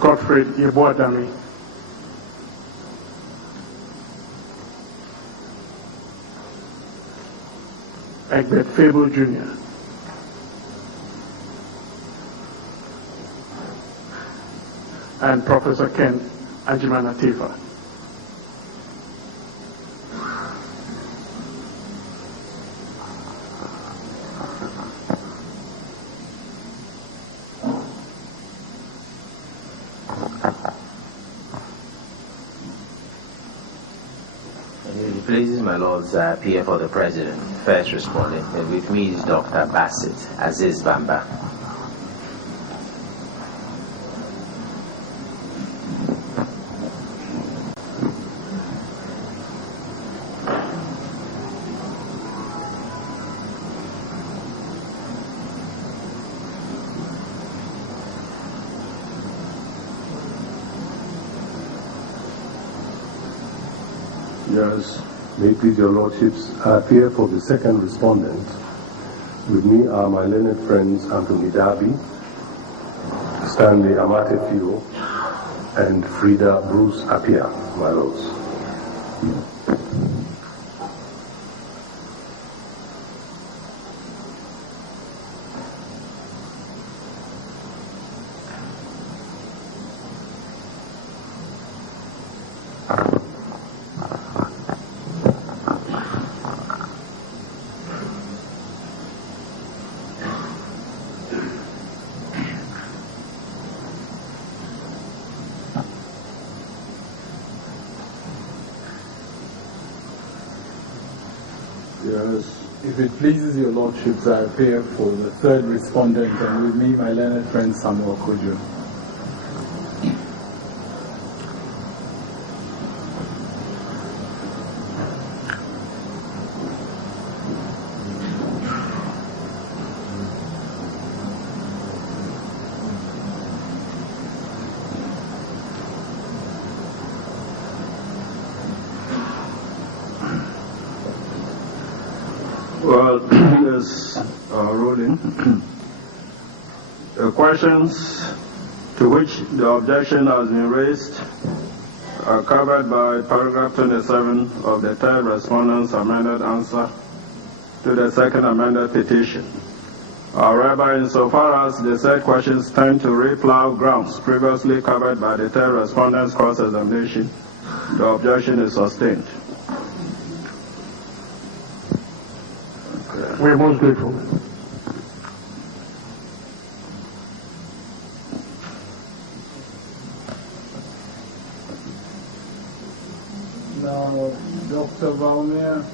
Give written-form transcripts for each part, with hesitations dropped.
Godfred Yeboadami, Egbert Fable Jr., and Professor Ken Ajimanatifa. Pleases, my lords, I appear for the President, first respondent. With me is Dr. Bassett Aziz Bamba. Yes, may it please your lordships, I appear for the second respondent. With me are my learned friends Anthony Darby, Stanley Amatefio, and Frida Bruce Appiah, my lords. Yes, if it pleases your lordships, I appear for the third respondent, and with me my learned friend Samuel Kojo. Well, yes, ruling. The questions to which the objection has been raised are covered by paragraph 27 of the third respondent's amended answer to the second amended petition. However, insofar as the said questions tend to replow grounds previously covered by the third respondent's cross-examination, the objection is sustained. We are most grateful. Now, Dr. Valmir.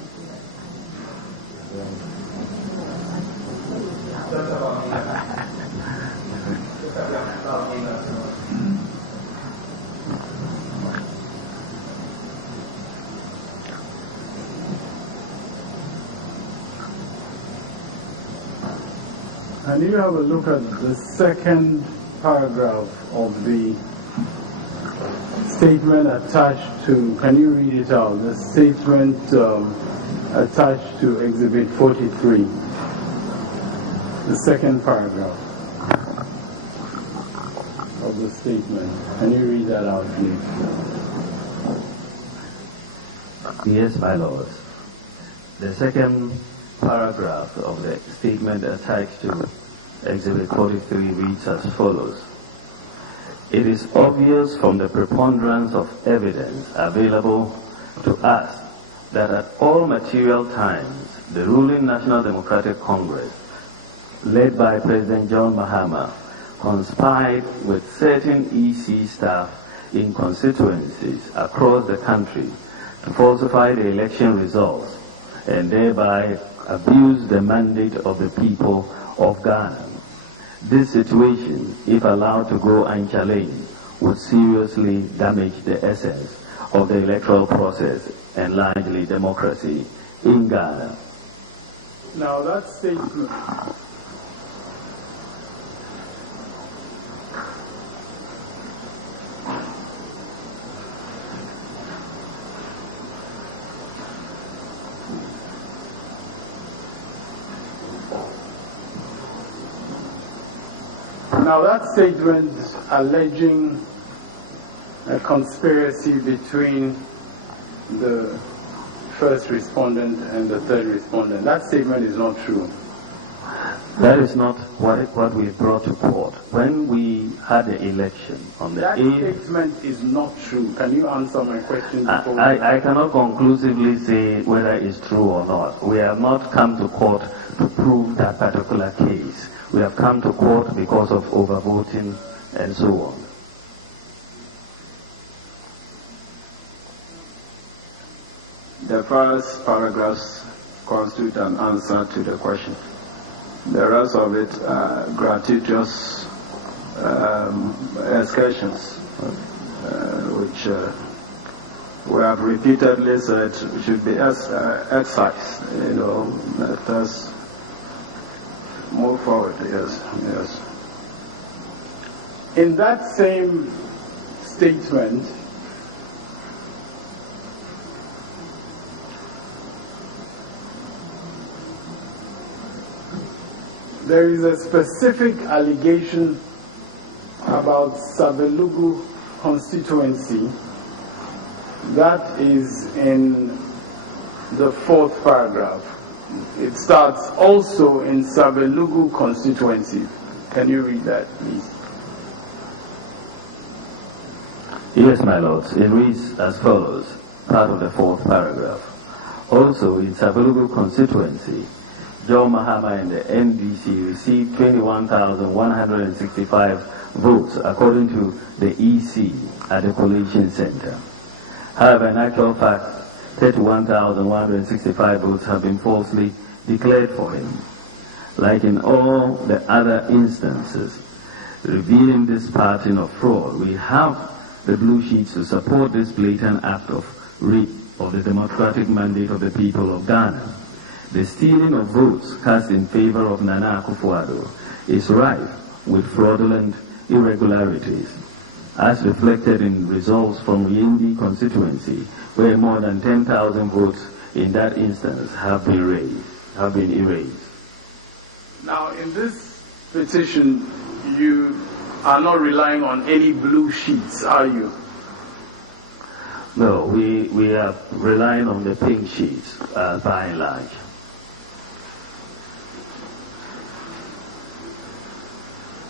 And you have a look at the second paragraph of the statement attached to, can you read it out? The statement attached to Exhibit 43, the second paragraph of the statement. Can you read that out, please? Yes, my lords. The second paragraph of the statement attached to Exhibit 43 reads as follows. It is obvious from the preponderance of evidence available to us that at all material times the ruling National Democratic Congress, led by President John Mahama, conspired with certain EC staff in constituencies across the country to falsify the election results and thereby abuse the mandate of the people of Ghana. This situation, if allowed to go unchallenged, would seriously damage the essence of the electoral process and largely democracy in Ghana. Now that statement alleging a conspiracy between the first respondent and the third respondent. That statement is not true. That is not what we brought to court. When we had the election on the 8th... That statement is not true. Can you answer my question? I cannot conclusively say whether it's true or not. We have not come to court to prove that particular case. We have come to court because of overvoting and so on. The first paragraphs constitute an answer to the question. The rest of it are gratuitous excursions, which we have repeatedly said should be excised. Let us move forward. Yes. In that same statement, there is a specific allegation about Savelugu constituency that is in the 4th paragraph. It starts also in Savelugu constituency. Can you read that, please? Yes, my lords. It reads as follows, part of the 4th paragraph. Also in Savelugu constituency, John Mahama and the NDC received 21,165 votes according to the EC at the collation center. However, in actual fact, 31,165 votes have been falsely declared for him. Like in all the other instances revealing this pattern of fraud, we have the blue sheets to support this blatant act of rape of the democratic mandate of the people of Ghana. The stealing of votes cast in favor of Nana Akufo-Addo is rife with fraudulent irregularities, as reflected in results from Yendi constituency, where more than 10,000 votes in that instance have been erased. Now, in this petition, you are not relying on any blue sheets, are you? No, we are relying on the pink sheets by and large.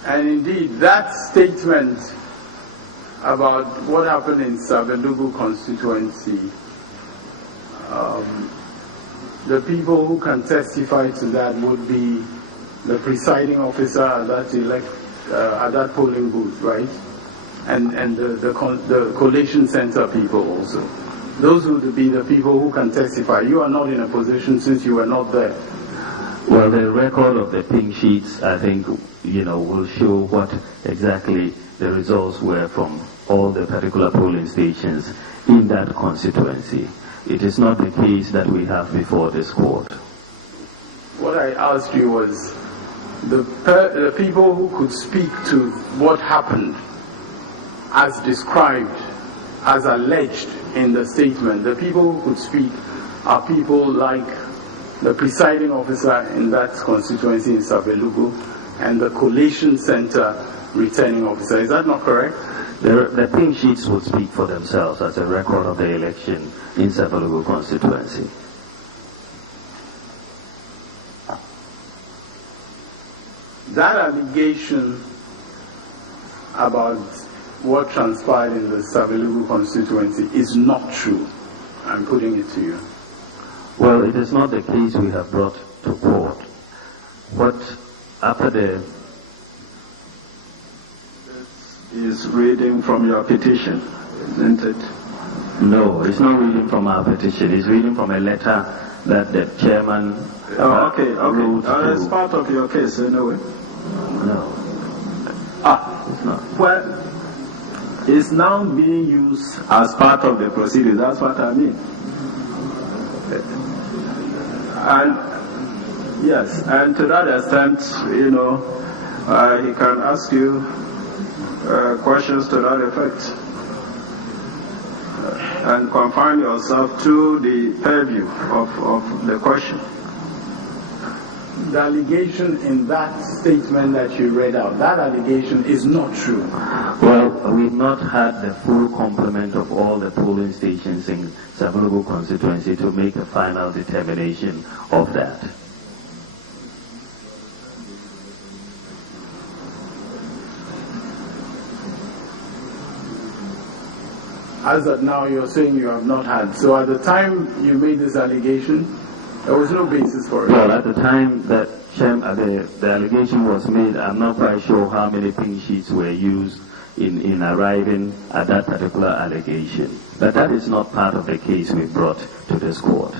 And indeed, that statement about what happened in Savelugu constituency, the people who can testify to that would be the presiding officer at that polling booth, right? And the collation center people also. Those would be the people who can testify. You are not in a position since you were not there. Well, the record of the pink sheets, I think, will show what exactly the results were from all the particular polling stations in that constituency. It is not the case that we have before this court. What I asked you was the people who could speak to what happened as described, as alleged in the statement. The people who could speak are people like the presiding officer in that constituency in Savelugu and the collation center returning officer. Is that not correct? The pink sheets will speak for themselves as a record of the election in Savelugu constituency. That allegation about what transpired in the Savelugu constituency is not true. I'm putting it to you. Well, it is not the case we have brought to court. What after the... Is reading from your petition, isn't it? No, it's not reading from our petition. It's reading from a letter that the chairman wrote. It's part of your case anyway. No. It's not. Well, it's now being used as part of the proceedings. That's what I mean. And yes, and to that extent, he can ask you questions to that effect, and confine yourself to the purview of the question. the allegation in that statement that you read out, that allegation is not true. Well, we've not had the full complement of all the polling stations in Savulogo constituency to make a final determination of that. As of now, you're saying you have not had. So at the time you made this allegation, there was no basis for it. Well, at the time that the allegation was made, I'm not quite sure how many pink sheets were used in arriving at that particular allegation. But that is not part of the case we brought to this court.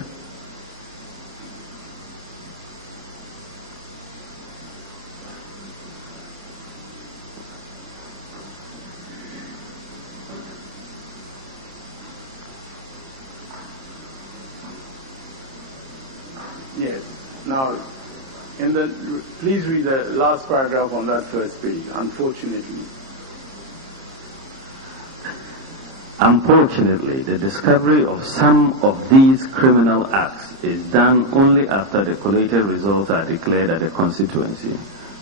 Yes. Now, please read the last paragraph on that first page. Unfortunately, the discovery of some of these criminal acts is done only after the collated results are declared at the constituency.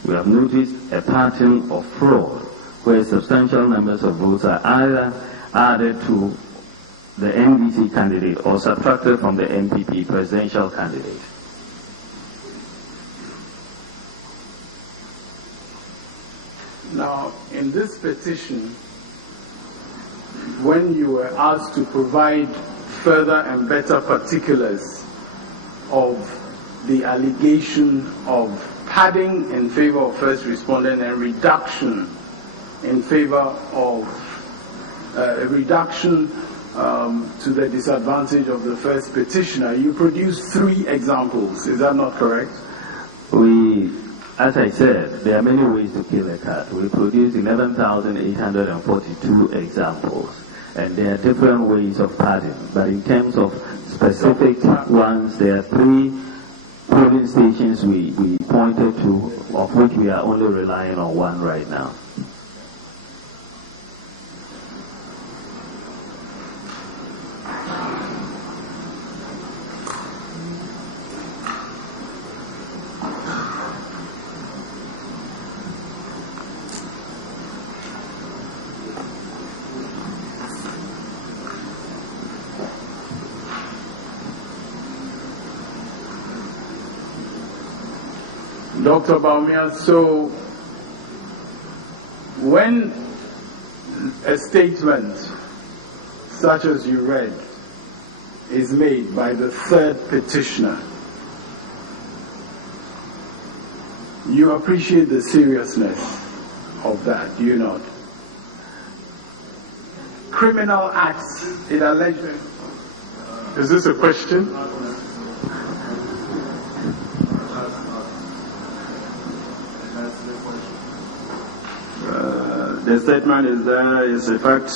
We have noticed a pattern of fraud where substantial numbers of votes are either added to the NDC candidate or subtracted from the NPP presidential candidate. Now, in this petition, when you were asked to provide further and better particulars of the allegation of padding in favor of first respondent and reduction in favor of to the disadvantage of the first petitioner, you produced 3 examples. Is that not correct? As I said, there are many ways to kill a cat. We produced 11,842 examples, and there are different ways of padding. But in terms of specific ones, there are 3 polling stations we pointed to, of which we are only relying on 1 right now. Dr. Baumia, so when a statement such as you read is made by the 3rd petitioner, you appreciate the seriousness of that, do you not? Criminal acts, it alleges. Is this a question? The statement is there, its effect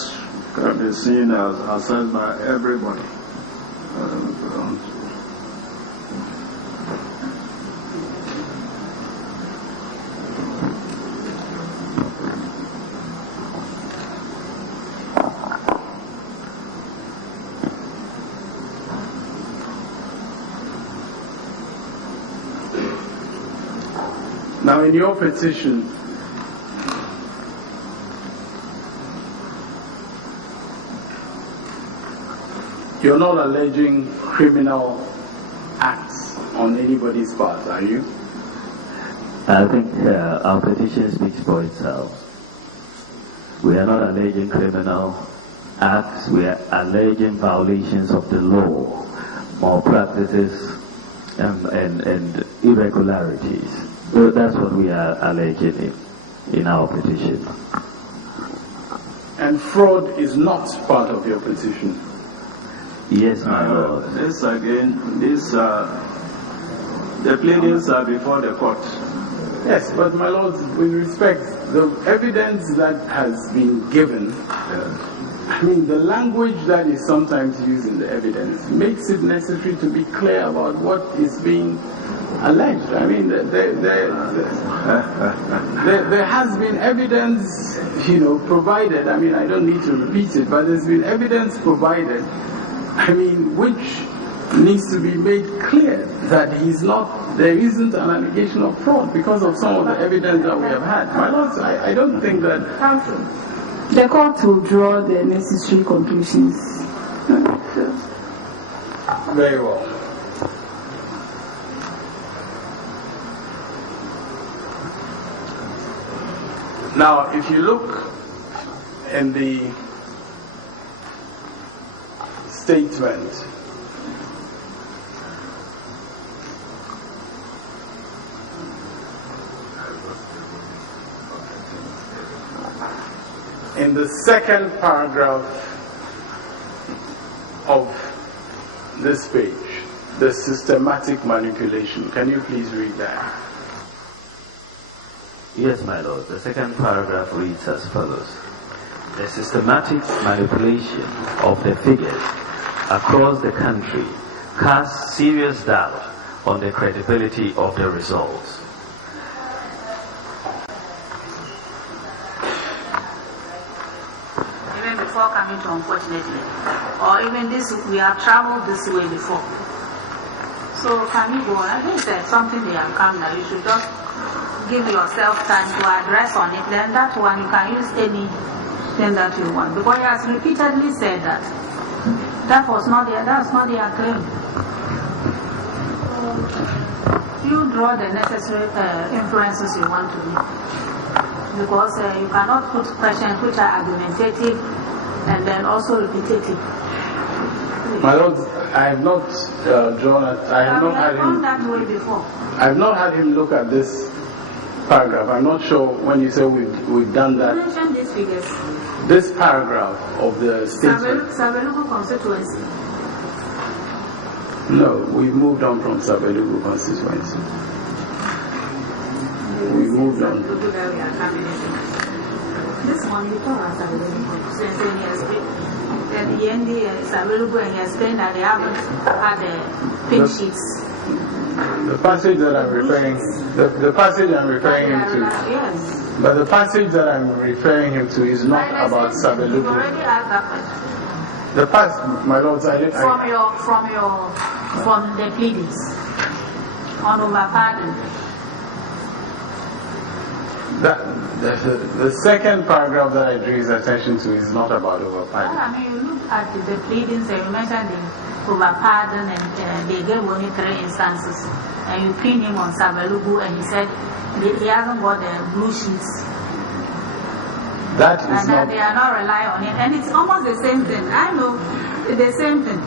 can be seen as assessed by everybody. Now, in your petition, you're not alleging criminal acts on anybody's part, are you? I think our petition speaks for itself. We are not alleging criminal acts, we are alleging violations of the law, malpractices, and irregularities. So that's what we are alleging in our petition. And fraud is not part of your petition? Yes, my Lord. This again, the pleadings are before the court. Yes, but my Lord, with respect, the evidence that has been given, I mean, the language that is sometimes used in the evidence makes it necessary to be clear about what is being alleged. I mean, there has been evidence, provided. I mean, I don't need to repeat it, but there's been evidence provided, which needs to be made clear that there isn't an allegation of fraud because of some of the evidence that we have had. My lords, I don't think that... Counsel, the court will draw the necessary conclusions. Very well. Now, if you look in the statement, in the second paragraph of this page, the systematic manipulation. Can you please read that? Yes, my lord. The second paragraph reads as follows. The systematic manipulation of the figures across the country casts serious doubt on the credibility of the results. Even before coming to unfortunately, or even this, we have traveled this way before. So can you go on? I think there's something they have come that you should just give yourself time to address on it. Then that one you can use anything that you want. Because he has repeatedly said that that's not their claim. You draw the necessary inferences you want to make. Because you cannot put questions which are argumentative and then also repetitive. My lord, I have not drawn it. I have not had him. That way before. I have not had him look at this paragraph. I'm not sure when you say we've done that. You mentioned these figures. This paragraph of the statement. Sabelugu constituency. No, we've moved on from Sabelugu constituency. We moved on. This one you talk about Sabelugu constituency. Then the end Sabelugu and he explained that they haven't had the pin sheets. The passage that I'm referring, the passage I'm referring him to. Yes. But the passage that I'm referring him to is not about Sabelugu. You already asked that question. The passage, my lords, from the pleadings on overpardon. The second paragraph that I drew his attention to is not about overpardon. I mean, you look at the pleadings and you mentioned the overpardon and they gave only 3 instances. And you pinned him on Sabelugu and he said he hasn't got the blue sheets. That is and not. That they are not relying on it. And it's almost the same thing. I know, it's the same thing.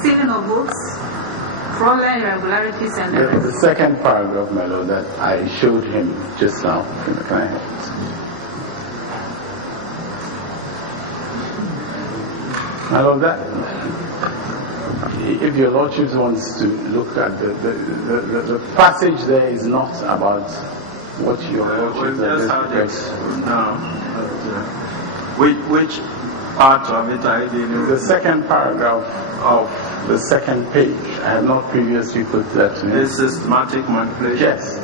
Stealing of votes, fraudulent irregularities, and the rest. The second paragraph, my lord, that I showed him just now. Can I have it? My lord, that. If your lordship wants to look at the passage there is not about what your lordship has now. Which part of it are you dealing with? The second paragraph of the second page. I have not previously put that to him. This systematic manipulation. Yes.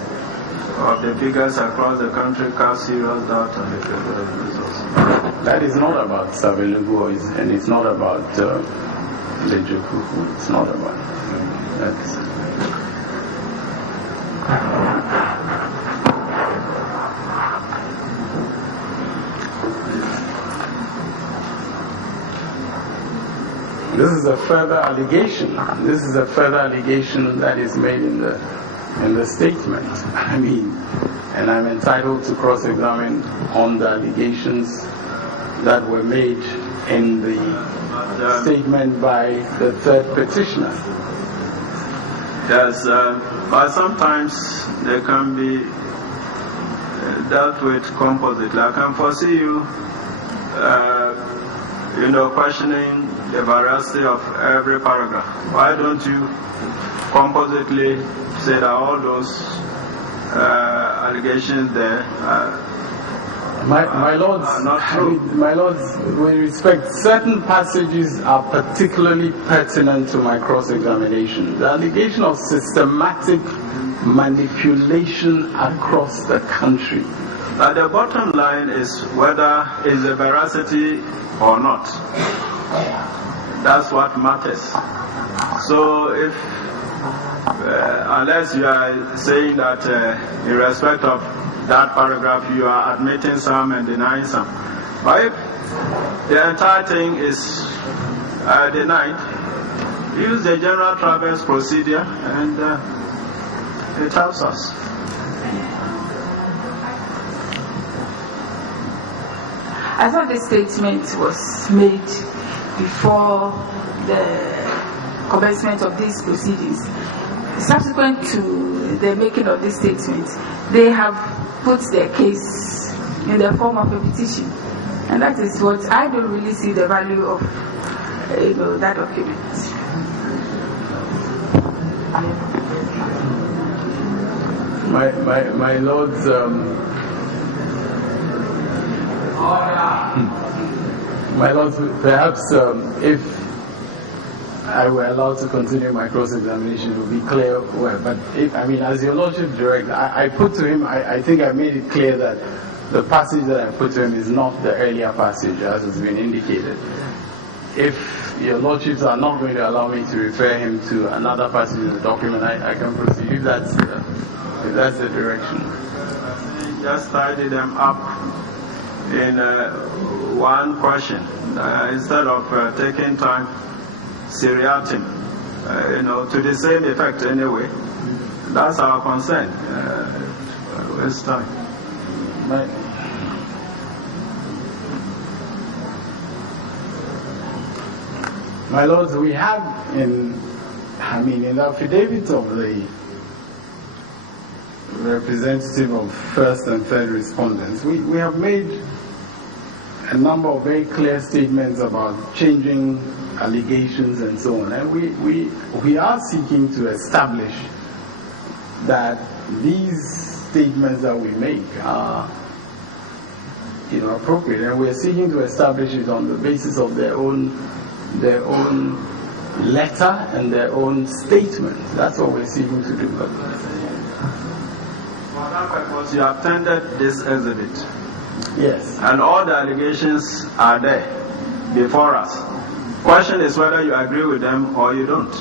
Of the figures across the country cast serious doubt on the credibility results. That is not about Sabelugu, and it's not about Lejokuku. It's not about that. This is a further allegation. This is a further allegation that is made in the statement. I mean, and I'm entitled to cross-examine on the allegations that were made in the statement by the third petitioner. Yes, but sometimes they can be dealt with compositely. I can foresee you, questioning the veracity of every paragraph. Why don't you compositely say that all those allegations there my lords, not true? My lords, with respect, certain passages are particularly pertinent to my cross-examination. The allegation of systematic manipulation across the country. The bottom line is whether is the veracity or not. That's what matters. So if, unless you are saying that in respect of that paragraph you are admitting some and denying some, but if the entire thing is denied, use the general traverse procedure and it helps us. I thought this statement was made before the commencement of these proceedings. Subsequent to the making of this statement, they have put their case in the form of a petition, and that is what I don't really see the value of that document. My lords, my lords, perhaps if I were allowed to continue my cross-examination, it would be clear. Well, but as your lordship director, I put to him, I think I made it clear that the passage that I put to him is not the earlier passage as has been indicated. If your lordships are not going to allow me to refer him to another passage in the document, I can proceed if that's the direction. Just tidy them up in one question instead of taking time seriatim, to the same effect anyway. That's our concern. Waste time. My lords, we have in the affidavit of the representative of first and third respondents, we have made a number of very clear statements about changing allegations and so on, and we are seeking to establish that these statements that we make are appropriate, and we are seeking to establish it on the basis of their own letter and their own statement. That's what we're seeking to do. For that purpose, you have tendered this exhibit. Yes. And all the allegations are there before us. Question is whether you agree with them or you don't.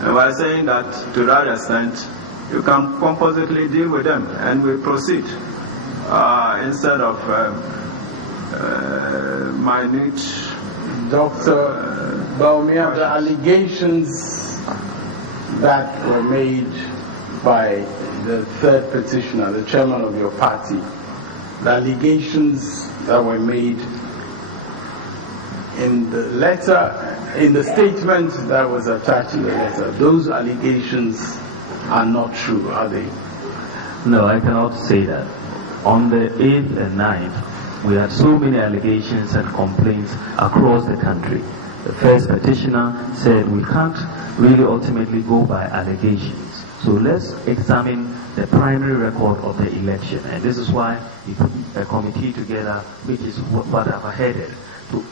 And we're saying that to that extent, you can compositely deal with them and we proceed instead of minute. Dr. Baumia, the allegations that were made by the third petitioner, the chairman of your party, the allegations that were made in the letter, in the statement that was attached to the letter, those allegations are not true, are they? No, I cannot say that. On the 8th and 9th, we had so many allegations and complaints across the country. The first petitioner said we can't really ultimately go by allegations. So let's examine the primary record of the election. And this is why we put a committee together, which is what I've headed, to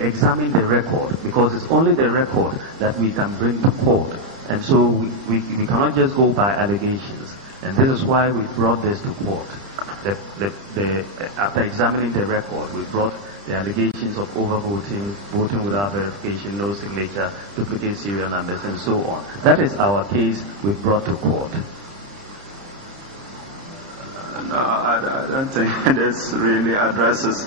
examine the record, because it's only the record that we can bring to court. And so we cannot just go by allegations. And this is why we brought this to court. After examining the record, we brought the allegations of overvoting, voting without verification, no signature, duplicate serial numbers, and so on. That is our case we brought to court. No, I don't think this really addresses.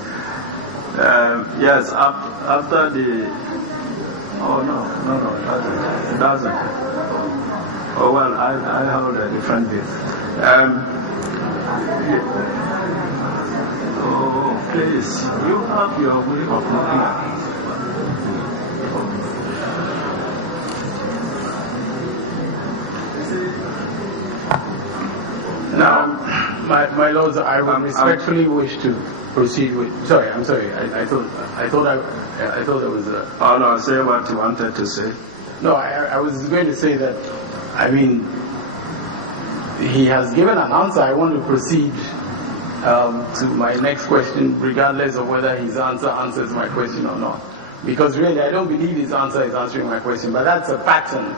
Yes, after the. Oh no, it doesn't. Oh well, I hold a different view. Oh, please, you have your way of looking at it. Now, my lords, I would respectfully wish to proceed with. Sorry, I'm sorry. I thought there was a. Oh no, say what you wanted to say. No, I was going to say that. He has given an answer. I want to proceed to my next question, regardless of whether his answer answers my question or not. Because really, I don't believe his answer is answering my question, but that's a pattern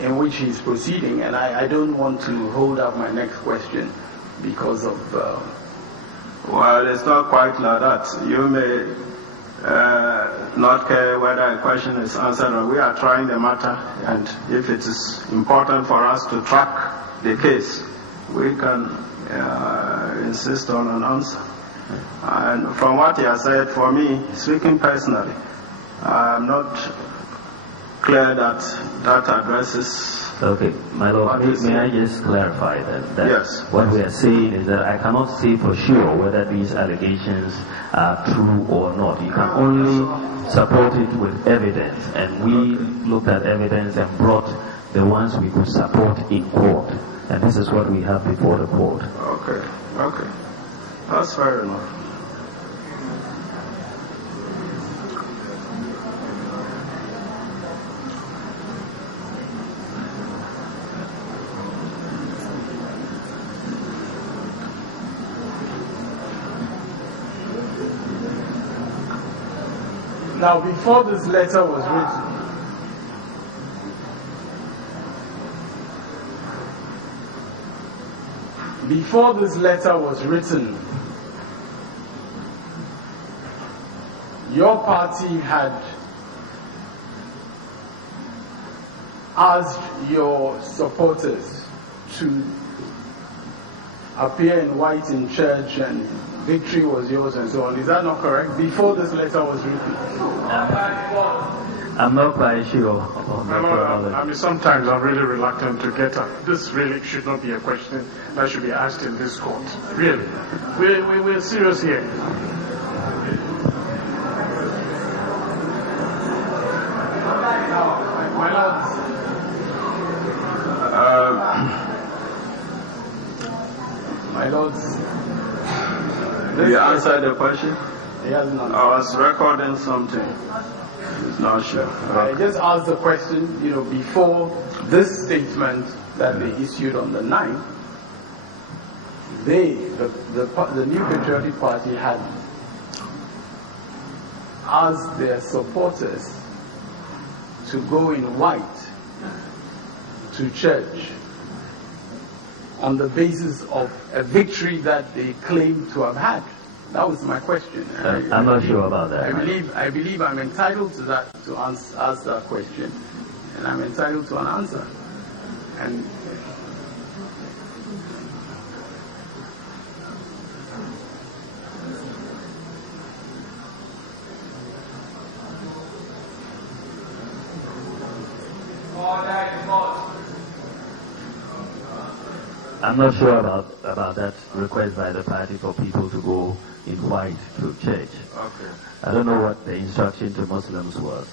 in which he's proceeding, and I don't want to hold up my next question because of... Well, it's not quite like that. You may not care whether a question is answered or we are trying the matter, and if it is important for us to track the case, we can insist on an answer. And from what you have said, for me, speaking personally, I'm not clear that addresses. Okay, my Lord, may I just clarify that yes. What we are saying is that I cannot say for sure whether these allegations are true or not. You can only support it with evidence, and we looked at evidence and brought the ones we could support in court, and this is what we have before the court. Okay, that's fair enough. Now, before this letter was written, your party had asked your supporters to appear in white in church and victory was yours and so on. Is that not correct? Before this letter was written? I'm not quite sure. I mean, sometimes I'm really reluctant to get up. This really should not be a question that should be asked in this court. Really. We're serious here. My lords. My lords. You answered the question? He hasn't answered. I was recording something. He's not sure. I just asked the question, before this statement that they issued on the 9th, the New Patriotic Party had asked their supporters to go in white to church on the basis of a victory that they claim to have had. That was my question. I'm not sure about that. I believe I'm entitled to that, to ask that question, and I'm entitled to an answer. And I'm not sure about that request by the party for people to go in white to church. Okay. I don't know what the instruction to Muslims was.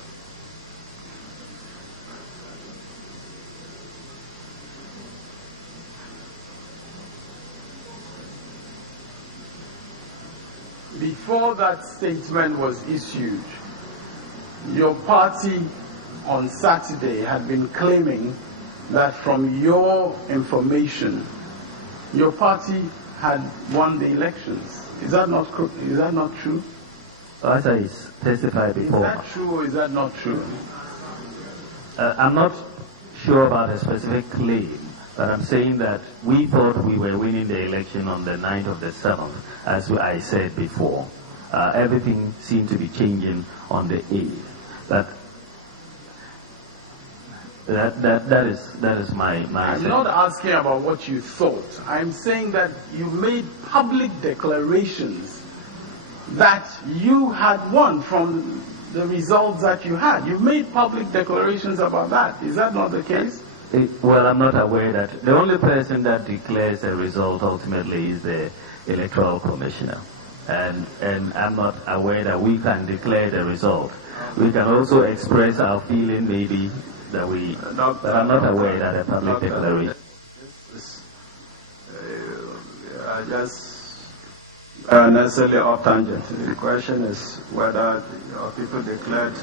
before that statement was issued, your party on Saturday had been claiming that from your information, your party had won the elections. Is that not true? As I testified before. Is that true or is that not true? I'm not sure about a specific claim, but I'm saying that we thought we were winning the election on the 9th of the 7th, as I said before. Everything seemed to be changing on the 8th. That is my I'm not asking about what you thought. I'm saying that you made public declarations that you had won from the results that you had. You made public declarations about that. Is that not the case? Well, I'm not aware that the only person that declares a result ultimately is the Electoral Commissioner. And I'm not aware that we can declare the result. We can also express our feeling maybe that but I'm not aware that a public declaration. I just necessarily off tangent. The question is whether people declared.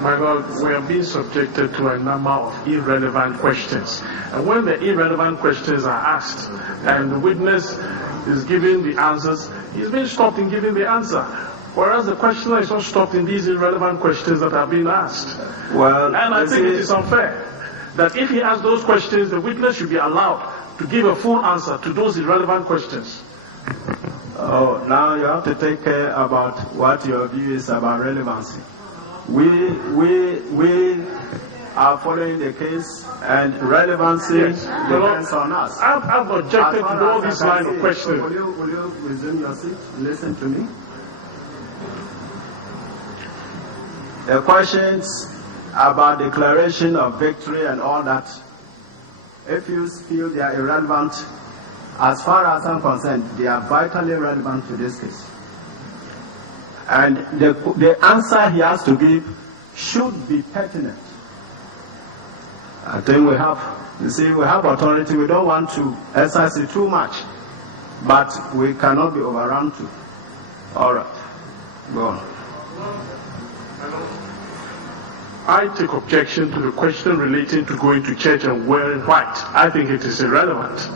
My Lord, we are being subjected to a number of irrelevant questions. And when the irrelevant questions are asked and the witness is giving the answers, he's being stopped in giving the answer. Whereas the questioner is not stopped in these irrelevant questions that are being asked. Well, and I think it is unfair that if he asks those questions, the witness should be allowed to give a full answer to those irrelevant questions. Oh, now you have to take care about what your view is about relevancy. We are following the case, and relevancy depends on us. I've objected to all these line of questions. Will you resume your seat? Listen to me. The questions about declaration of victory and all that, if you feel they are irrelevant, as far as I'm concerned, they are vitally relevant to this case. And the answer he has to give should be pertinent. I think we have authority. We don't want to exercise it too much, but we cannot be overrun too. All right, go on. I take objection to the question relating to going to church and wearing white. I think it is irrelevant.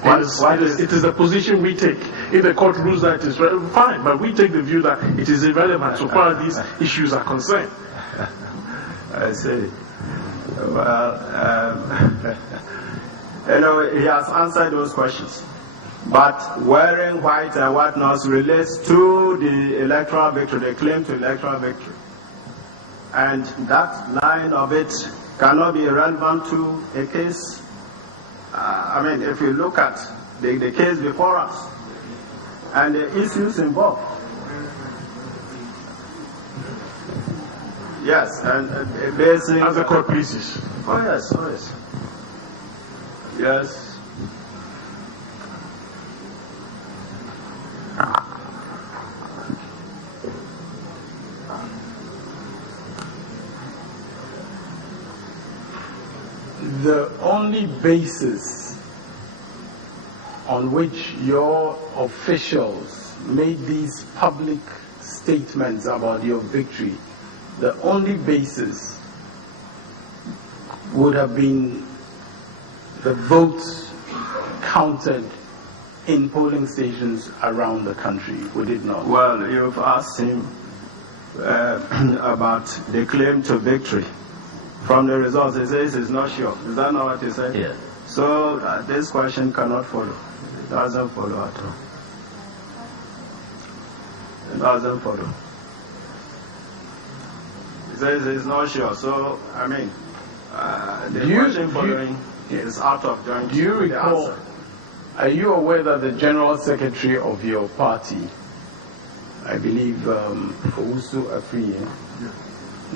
It is the position we take. If the court rules that it is relevant, fine, but we take the view that it is irrelevant so far as these issues are concerned. I see. Well, he has answered those questions. But wearing white and whatnot relates to the electoral victory, the claim to electoral victory. And that line of it cannot be relevant to a case. If you look at the case before us and the issues involved. Yes, and basically. As the court pleases. Oh yes, oh yes. Yes. The only basis on which your officials made these public statements about your victory, the only basis would have been the votes counted in polling stations around the country, would it not? Well, you've asked him about the claim to victory. From the results, he says he's not sure. Is that not what he said? Yes. So this question cannot follow. It doesn't follow at all. It doesn't follow. He says he's not sure. So, the question following is out of joint. Do you recall, are you aware that the General Secretary of your party, I believe, Owusu Afriye,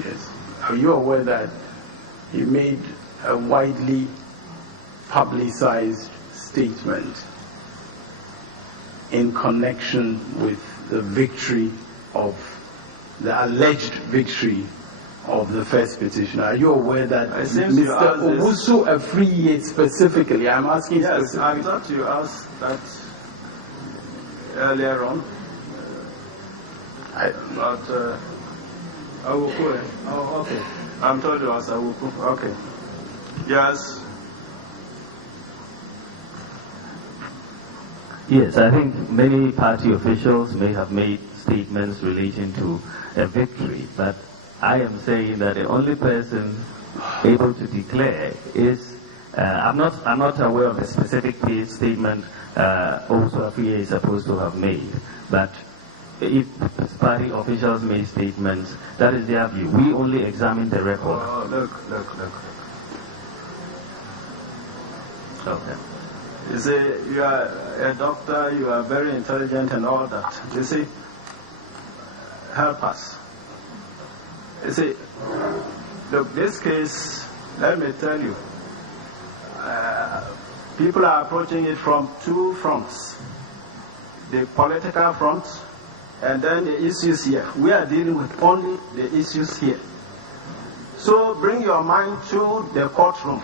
yes, are you aware that he made a widely publicized statement in connection with the victory of the alleged victory of the first petition? Are you aware that Mr. Owusu Afriye specifically, I'm asking yes, I thought you asked that earlier on. Awuku. Oh, okay. I'm told you as Awuku. Okay. Yes. Yes, I think many party officials may have made statements relating to a victory, but I am saying that the only person able to declare is, I'm not aware of a specific statement also Afriye is supposed to have made, but if party officials make statements, that is their view. We only examine the record. Oh, look. Okay. You see, you are a doctor, you are very intelligent and all that. You see, help us. You see, look, this case, let me tell you, people are approaching it from two fronts. The political front, and then the issues here. We are dealing with only the issues here. So bring your mind to the courtroom.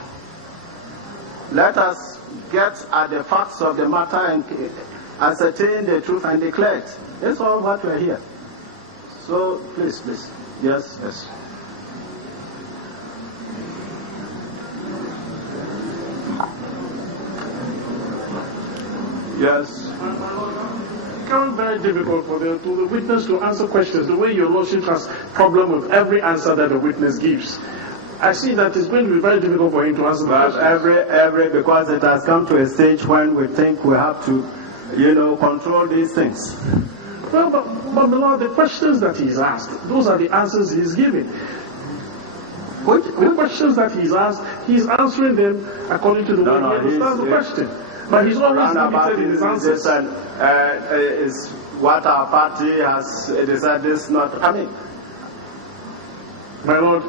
Let us get at the facts of the matter and ascertain the truth and declare it. That's all what we're here. So please. Yes. Yes. It becomes very difficult for the witness to answer questions. The way your lordship has problem with every answer that the witness gives. I see that it's going to be very difficult for him to answer the questions. Every because it has come to a stage when we think we have to control these things. Well, but my Lord, the questions that he's asked, those are the answers he's giving. The questions that he's asked, he's answering them according to the way he understands the question. But he's always limited in his answers. Is what our party has decided not. My Lord,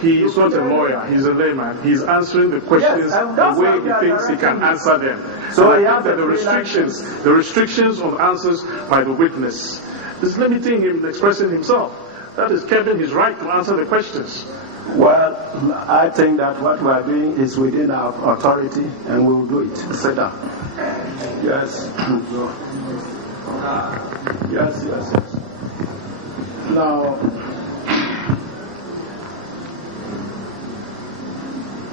he is not a lawyer, he's a layman. He's answering the questions the way he thinks he can answer them. So I think that the restrictions of answers by the witness is limiting him in expressing himself. That is keeping his right to answer the questions. Well, I think that what we are doing is within our authority, and we will do it. Sit down. Yes. Yes. Now,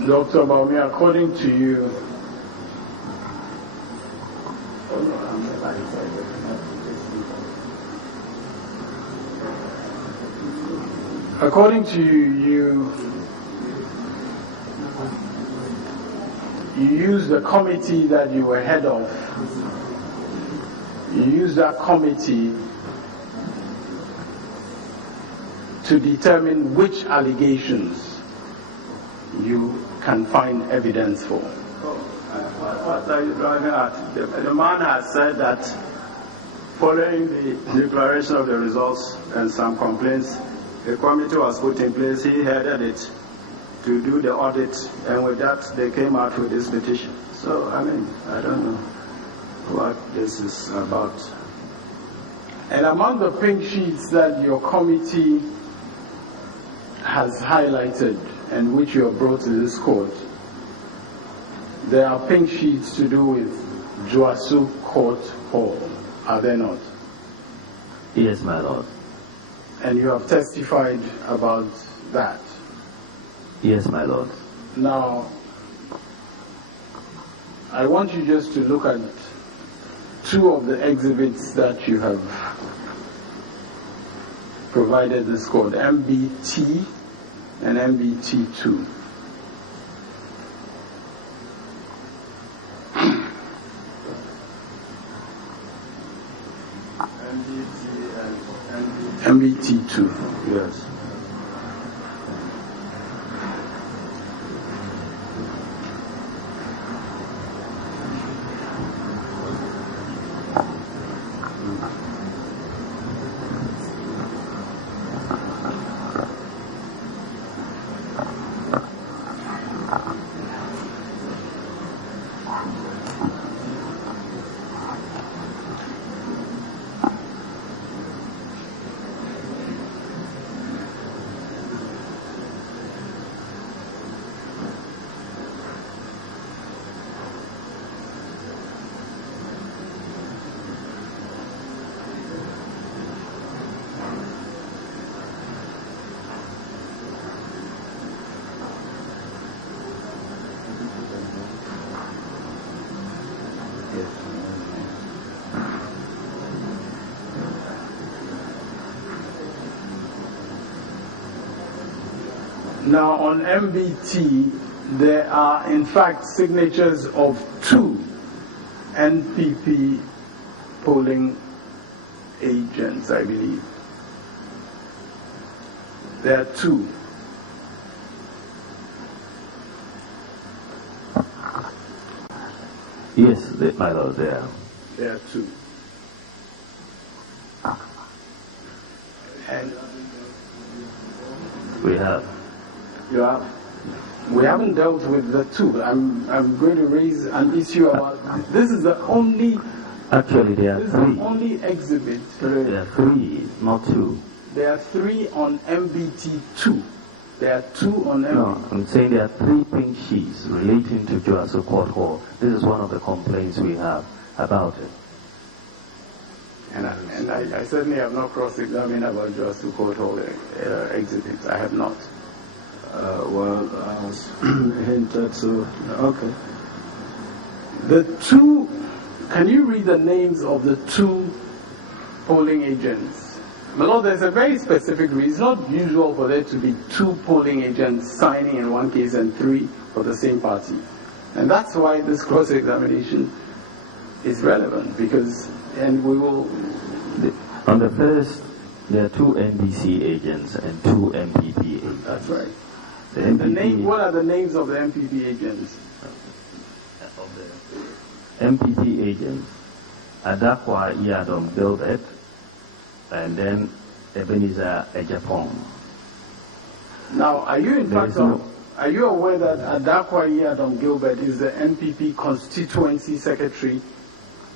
Dr. Baumi, according to you, you used the committee that you were head of. You used that committee to determine which allegations you can find evidence for. What are you driving at? The man has said that following the declaration of the results and some complaints, a committee was put in place. He headed it to do the audit, and with that they came out with this petition. So, I don't know what this is about. And among the pink sheets that your committee has highlighted and which you have brought to this court, there are pink sheets to do with Joasu Court Hall, are there not? Yes, my Lord. And you have testified about that? Yes, my Lord. Now, I want you just to look at two of the exhibits that you have provided this court, MBT and MBT2. MBT2. Yes. Now on MBT, there are in fact signatures of 2 NPP polling agents, I believe. There are 2. Yes, my Lord, there. There are 2. And we have. You have. We haven't dealt with the 2. I'm going to raise an issue about this. Is the only. Actually, there are this 3. Is the only exhibit. There are 3, not 2. There are 3 on MBT2. There are 2 on MBT. No, I'm saying there are 3 pink sheets relating to Joasu Court Hall. This is one of the complaints we have about it. And I certainly have not cross-examined about Joasu Court Hall exhibits. I have not. Well, I was hinted, so okay. The 2, can you read the names of the 2 polling agents? My Lord, there's a very specific reason. It's not usual for there to be 2 polling agents signing in one case and 3 for the same party. And that's why this cross-examination is relevant because, and we will. On the first, there are 2 NBC agents and 2 MPP agents. That's right. The what are the names of the MPP agents? Of the MPP agents, Adakwa Yadom Gilbert, and then Ebenezer Ejapong. Now, are you are you aware that Adakwa Yadom Gilbert is the MPP constituency secretary?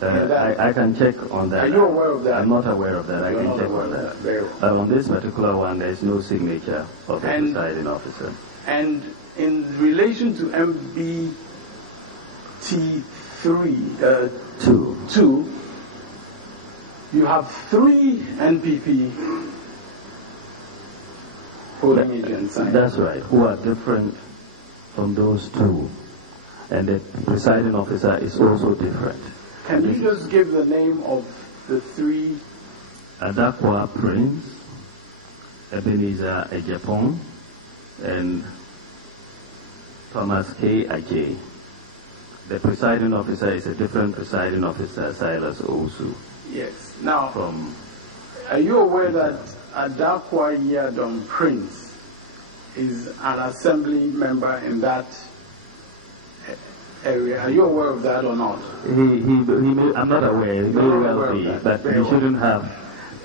I can check on that. Are you aware of that? I'm not aware of that. I can check on that. On this particular one, there is no signature of the presiding officer. And in relation to MBT3, 2, you have 3 NPP polling agents. That's right, who are different from those 2. And the presiding officer is also different. Can you just give the name of the 3? Adakwa Prince, Ebenezer Ejapong, and Thomas K. Ajay. The presiding officer is a different presiding officer, Silas Osu. Yes. Now, are you aware that Adakwa Yadom Prince is an assembly member in that area? Are you aware of that or not? I'm not aware. He may well be, but we shouldn't have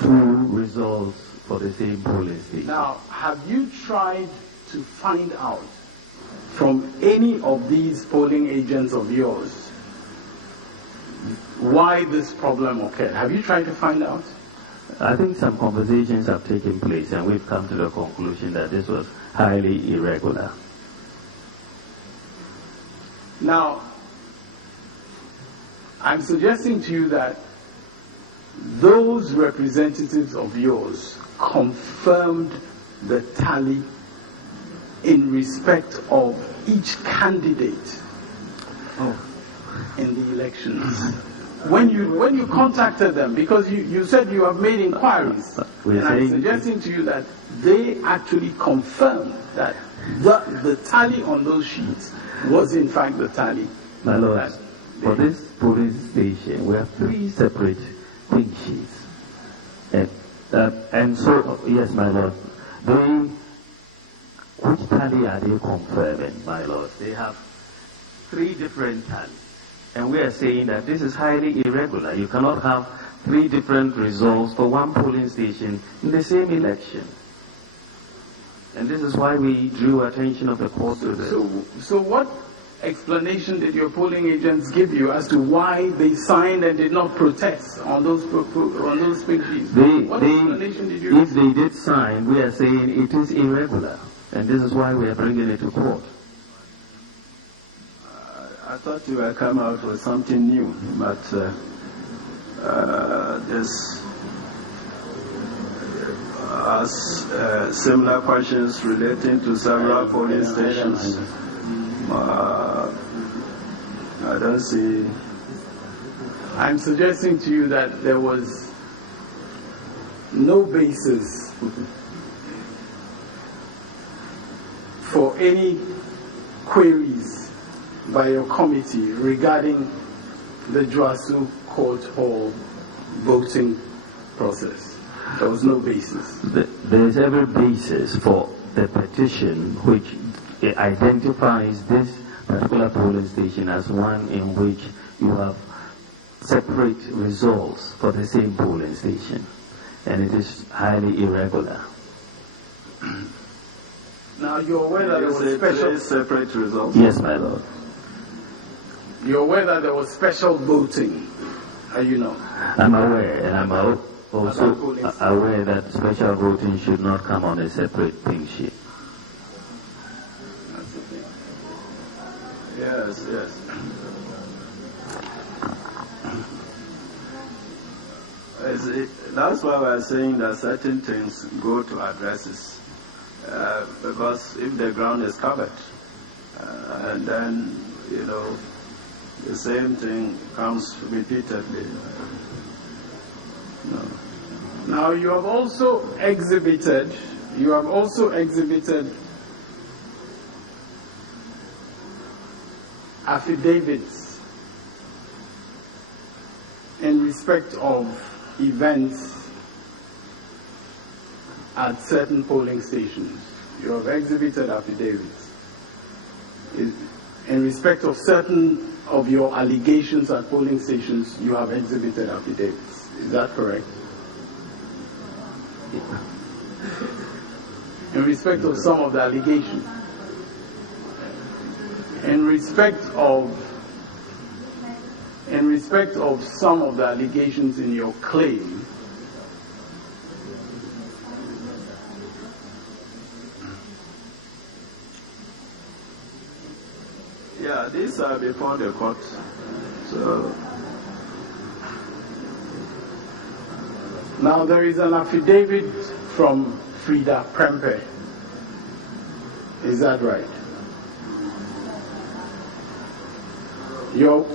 2 results for the same polling station. Now, have you tried to find out from any of these polling agents of yours why this problem occurred? Have you tried to find out? I think some conversations have taken place and we've come to the conclusion that this was highly irregular. Now, I'm suggesting to you that those representatives of yours confirmed the tally in respect of each candidate in the elections. When you contacted them, because you said you have made inquiries, and I'm suggesting to you that they actually confirmed that the tally on those sheets was in fact the tally. My Lord, for this police station, we have 3 separate pink sheets. And so, yes, my Lord, which tally are they confirming, my Lord? They have 3 different tallies. And we are saying that this is highly irregular. You cannot have 3 different results for one polling station in the same election. And this is why we drew attention of the court to this. So what explanation did your polling agents give you as to why they signed and did not protest on those pink sheets? What explanation did you give? If they did sign, we are saying it is irregular. And this is why we are bringing it to court. I thought you were come out with something new, but there's similar questions relating to several polling stations. I don't see. I'm suggesting to you that there was no basis for any queries by your committee regarding the Joasu Court Hall voting process. There was no basis. There is every basis for the petition which identifies this particular polling station as one in which you have separate results for the same polling station. And it is highly irregular. Now you're aware that there was special separate results? Yes, my Lord. You're aware that there was special voting, are you not? I'm aware, and I'm also aware that special voting should not come on a separate pink sheet. That's the thing. Yes, yes. That's why we're saying that certain things go to addresses. Because if the ground is covered, and then, the same thing comes repeatedly. No. Now you have also exhibited affidavits respect of events at certain polling stations, you have exhibited affidavits. In respect of certain of your allegations at polling stations, you have exhibited affidavits. Is that correct? In respect of some of the allegations. In respect of some of the allegations in your claim, yeah, these are before the court. So now there is an affidavit from Frida Prempe. Is that right? Your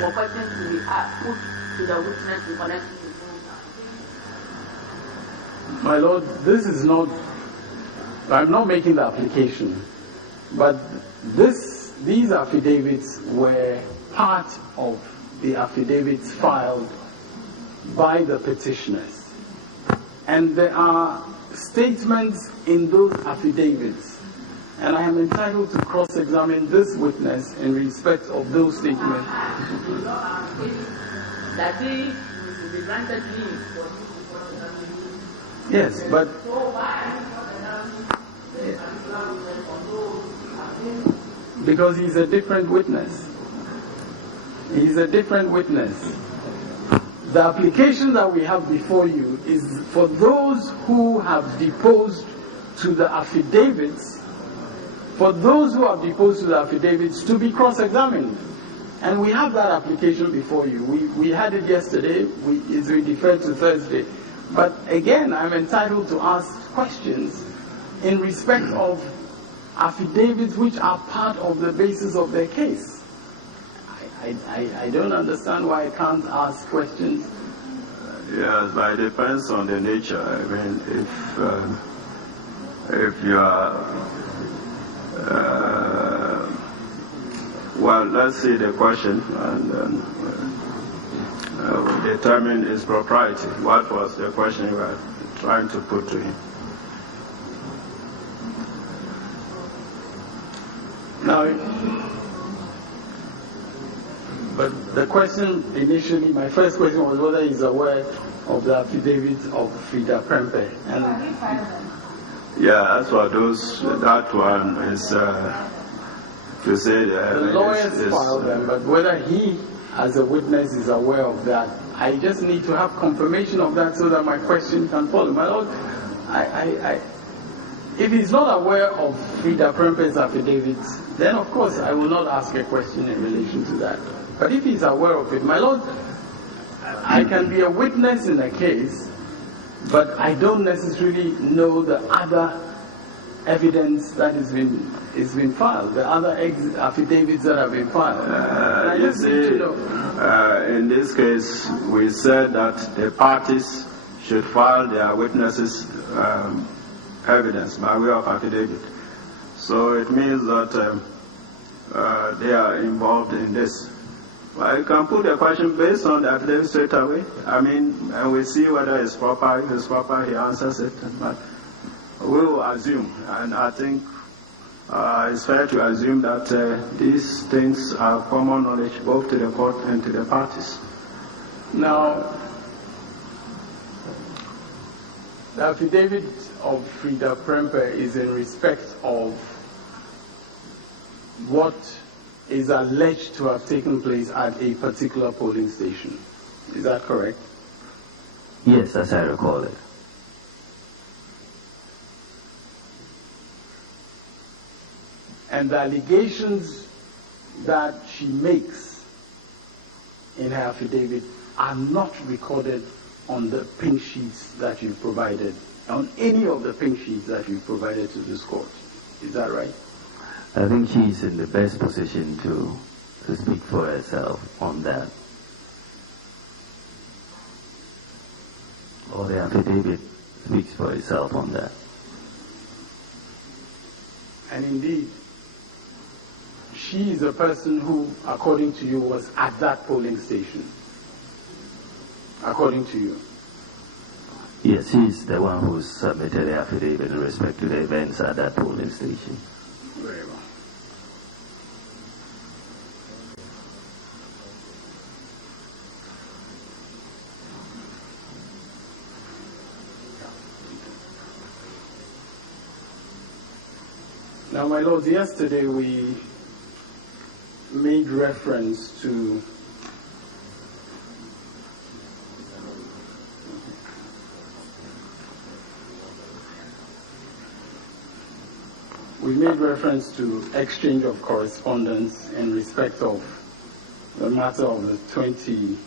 for questions to be put to the witness in connection with My Lord, this is not, I'm not making the application, but these affidavits were part of the affidavits filed by the petitioners. And there are statements in those affidavits, and I am entitled to cross-examine this witness in respect of those statements. that he will be granted leave for Yes, but because he's a different witness. He's a different witness. The application that we have before you is for those who have deposed to the affidavits, to be cross-examined. And we have that application before you. We had it yesterday, it's been deferred to Thursday. But again, I'm entitled to ask questions in respect of affidavits which are part of the basis of their case. I don't understand why I can't ask questions. yes, but it depends on the nature. I mean, if you are, well, let's see the question and then we'll determine its propriety. What was the question you were trying to put to him? Now, but the question initially, my first question was whether he's aware of the affidavit of Frida Prempe. And yeah, as for those, that one is to say the lawyers filed them, but whether he, as a witness, is aware of that, I just need to have confirmation of that so that my question can follow. My Lord, if he's not aware of Frida Prempe's affidavit, then of course I will not ask a question in relation to that. But if he's aware of it, my Lord, I can be a witness in a case, but I don't necessarily know the other evidence that has been filed, the other affidavits that have been filed. You see, in this case, we said that the parties should file their witnesses' evidence by way of affidavit. So it means that they are involved in this. Well, you can put the question based on the affidavit straight away. I mean, and we see whether it's proper. If it's proper, he answers it. But we will assume, and I think it's fair to assume that these things are common knowledge both to the court and to the parties. Now, the affidavit of Frida Prempe is in respect of what is alleged to have taken place at a particular polling station. Is that correct? Yes, as I recall it. And the allegations that she makes in her affidavit are not recorded on the pink sheets that you provided, on any of the pink sheets that you provided to this court. Is that right? I think she's in the best position to speak for herself on that. Or the affidavit speaks for itself on that. And indeed, she is the person who, according to you, was at that polling station. According to you. Yes, he's the one who submitted the affidavit in respect to the events at that polling station. Very well. Now, my lords, yesterday we made reference to exchange of correspondence in respect of the matter of the 22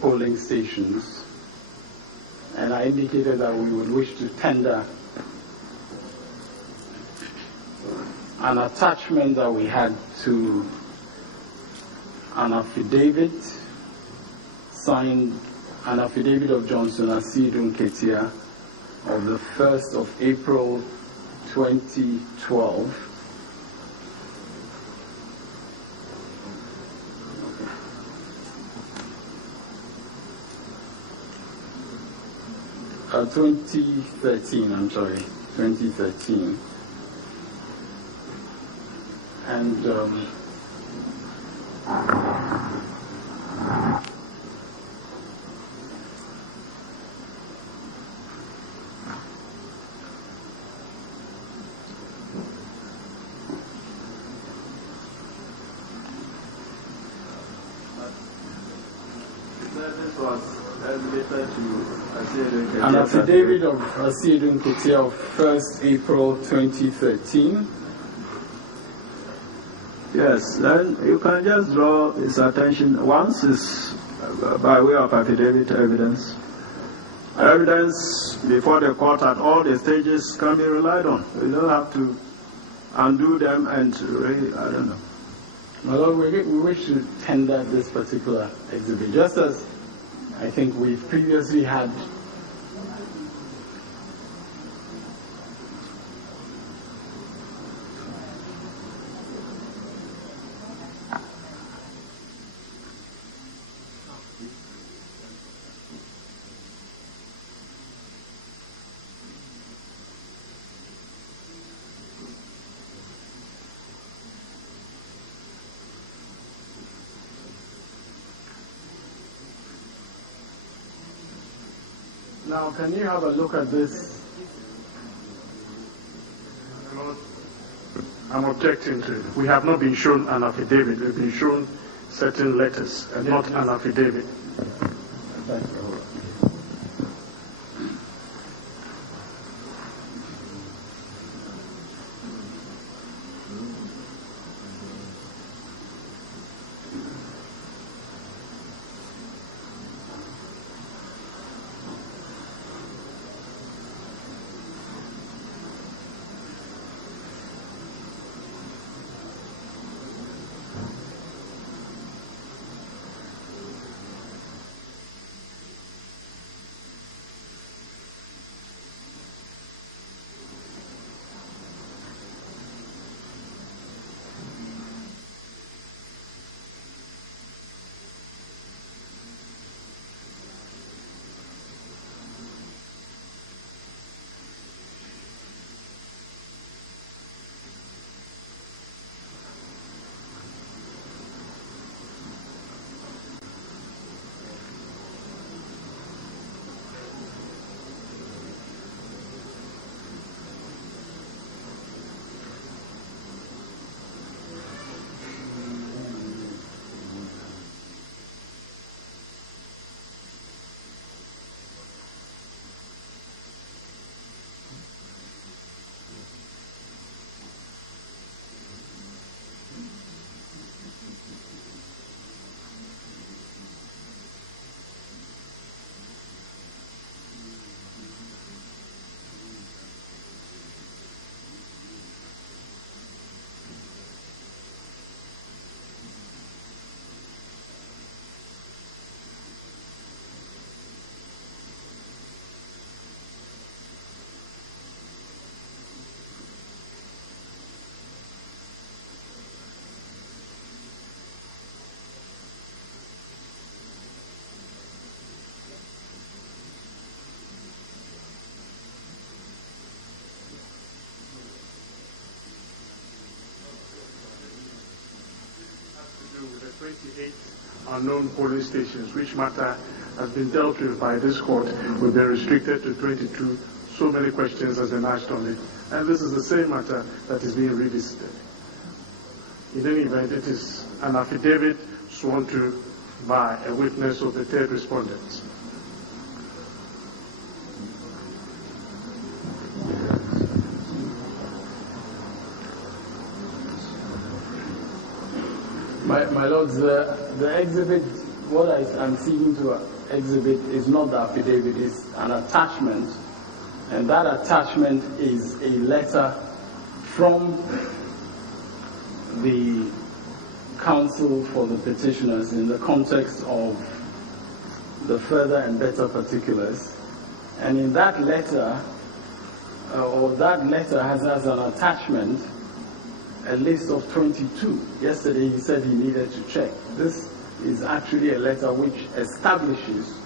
polling stations, and I indicated that we would wish to tender an attachment that we had to an affidavit signed, an affidavit of Johnson Asidun Ketia of the 1st of April 2012. Uh, 2013. And this was related to an affidavit of Asidun Ketia of 1st April 2013. Yes, then you can just draw his attention. Once is by way of affidavit evidence. Evidence before the court at all the stages can be relied on. You don't have to undo them and really, I don't know. My Lord, we wish to tender this particular exhibit, just as I think we've previously had Now, can you have a look at this? I'm objecting to it. We have not been shown an affidavit. We've been shown certain letters and not an affidavit. Thank you. 28 unknown polling stations, which matter has been dealt with by this court, will be restricted to 22. So many questions has been asked on it. And this is the same matter that is being revisited. In any event, it is an affidavit sworn to by a witness of the third respondent. My lords, the exhibit, what I'm seeking to exhibit is not the affidavit, it's an attachment. And that attachment is a letter from the counsel for the petitioners in the context of the further and better particulars. And in that letter, that letter has as an attachment a list of 22. Yesterday he said he needed to check. This is actually a letter which establishes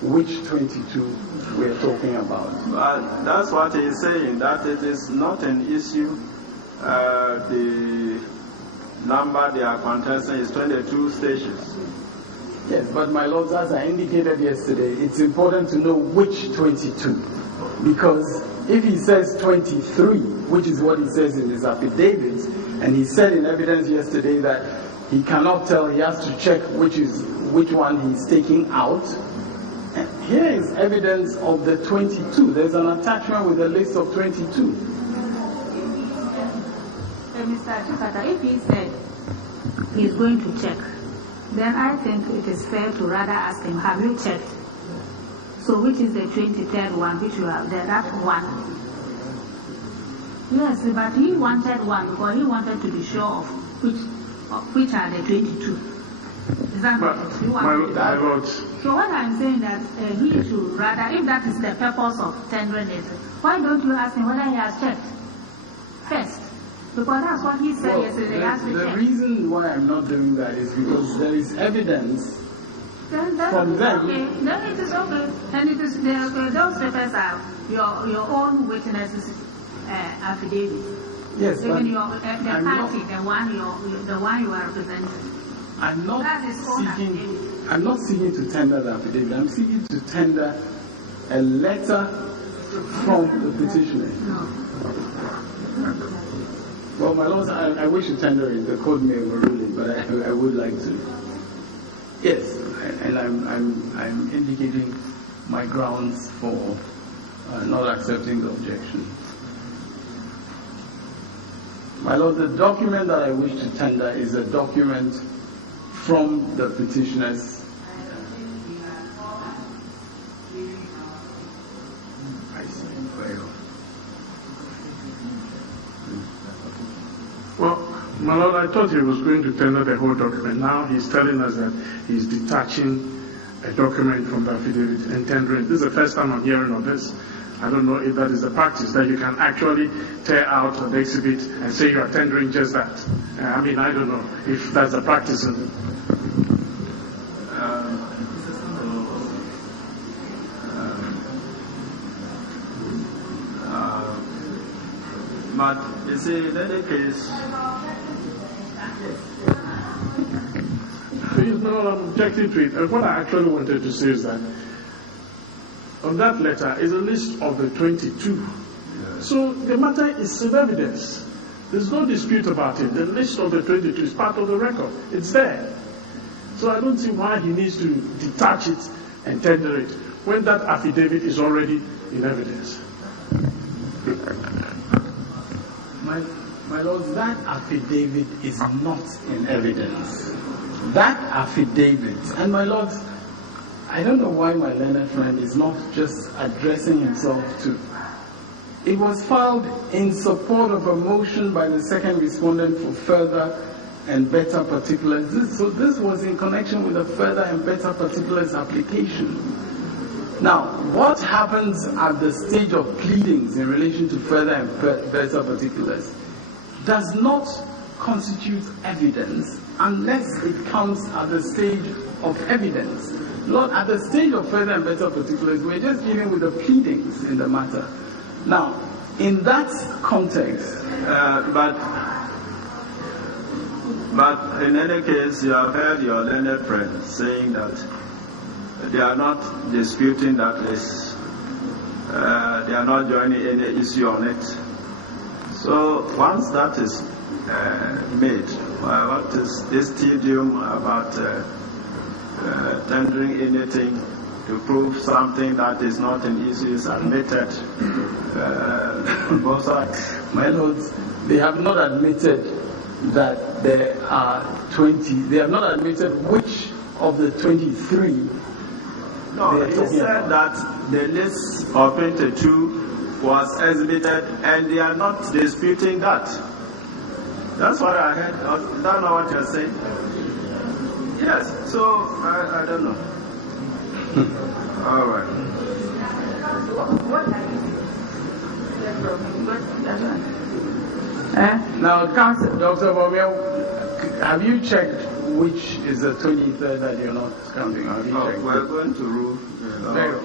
which 22 we're talking about. But that's what he's saying, that it is not an issue. The number they are contesting is 22 stations. Yes, but my lords, as I indicated yesterday, it's important to know which 22. Because if he says 23, which is what he says in his affidavit, and he said in evidence yesterday that he cannot tell, he has to check which one he's taking out. And here is evidence of the 22. There's an attachment with a list of 22. Mr. Chikata, if he said he's going to check, then I think it is fair to rather ask him, have you checked? So which is the 23rd one, which you have there, that one? Yes, but he wanted one because he wanted to be sure of which are the 22. Is that what you want? So what I'm saying that he should rather, if that is the purpose of tendering it, why don't you ask him whether he has checked first? Because that's what he said yesterday. He has to check. The reason why I'm not doing that is because there is evidence from them. Okay. Then it is okay. And it is those papers are your own witnesses' affidavit. Yes, even the party, the one you are representing. I'm not seeking to tender the affidavit. I'm seeking to tender a letter from the petitioner. No. Well, my lords, I wish to tender it. The court may overrule it, but I would like to. Yes, and I'm indicating my grounds for not accepting the objection. My lord, the document that I wish to tender is a document from the petitioners. Well, my lord, I thought he was going to tender the whole document. Now he's telling us that he's detaching a document from the affidavit and tendering. This is the first time I'm hearing of this. I don't know if that is the practice, that you can actually tear out the exhibit and say you are tendering just that. I mean, I don't know if that's the practice. But you see, in any case, no, I'm objecting to it. And what I actually wanted to say is that on that letter is a list of the 22. So the matter is in evidence. There's no dispute about it. The list of the 22 is part of the record. It's there. So I don't see why he needs to detach it and tender it when that affidavit is already in evidence. My lords, that affidavit is not in evidence. That affidavit, and my lords, I don't know why my learned friend is not just addressing himself to. It was filed in support of a motion by the second respondent for further and better particulars. So this was in connection with the further and better particulars application. Now, what happens at the stage of pleadings in relation to further and better particulars does not constitute evidence unless it comes at the stage of evidence. Not at the stage of further and better particulars, we're just dealing with the pleadings in the matter. Now, in that context, but But in any case, you have heard your learned friend saying that they are not disputing that list. They are not joining any issue on it. So once that is made, what is this tedium about tendering anything to prove something that is not in issue is admitted on both sides? My lords, they have not admitted that there are 20. They have not admitted which of the 23. No, he said that the list of 22 was exhibited, and they are not disputing that. That's what I heard. Is that not what you're saying? Yes. So I don't know. All right. Now, counsel, Dr. Bobia, have you checked which is the 23rd that you're not counting? Have you checked? We're going to rule. Very well.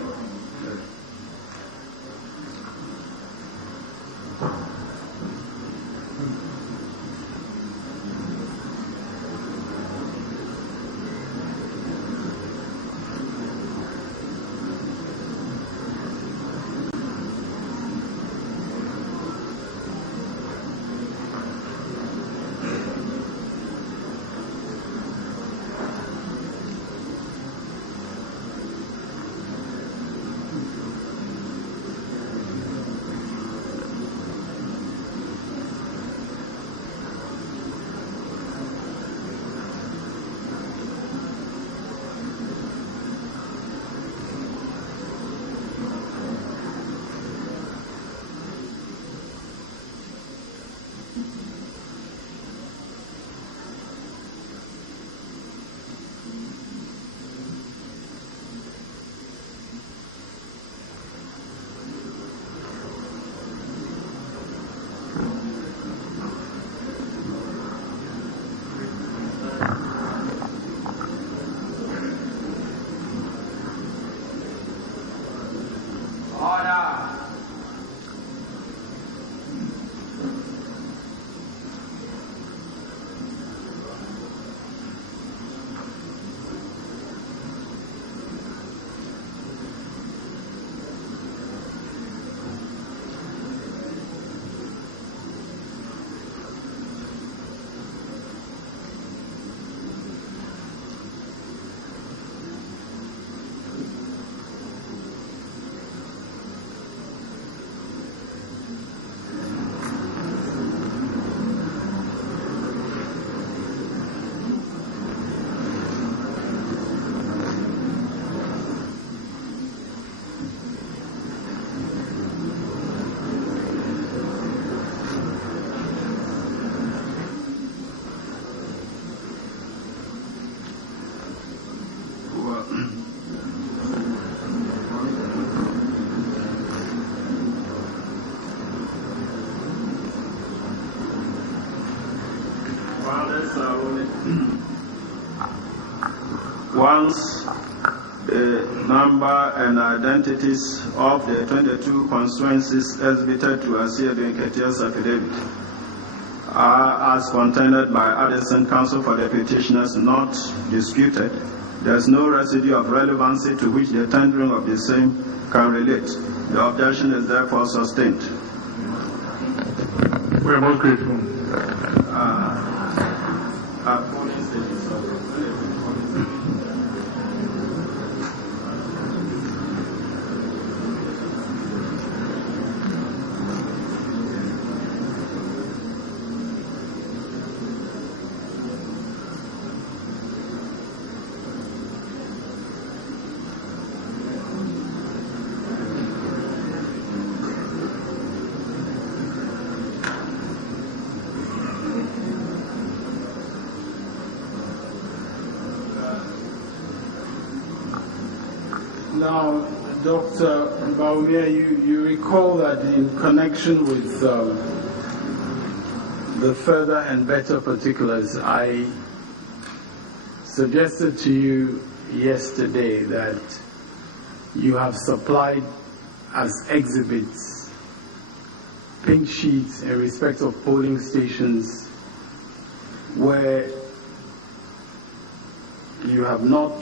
Once the number and identities of the 22 constituencies exhibited to Asiya Benketia's affidavit are as contended by Addison counsel for the petitioners not disputed, there is no residue of relevancy to which the tendering of the same can relate. The objection is therefore sustained. We are most grateful. Now, Dr. Baumia, you recall that in connection with the further and better particulars, I suggested to you yesterday that you have supplied as exhibits pink sheets in respect of polling stations where you have not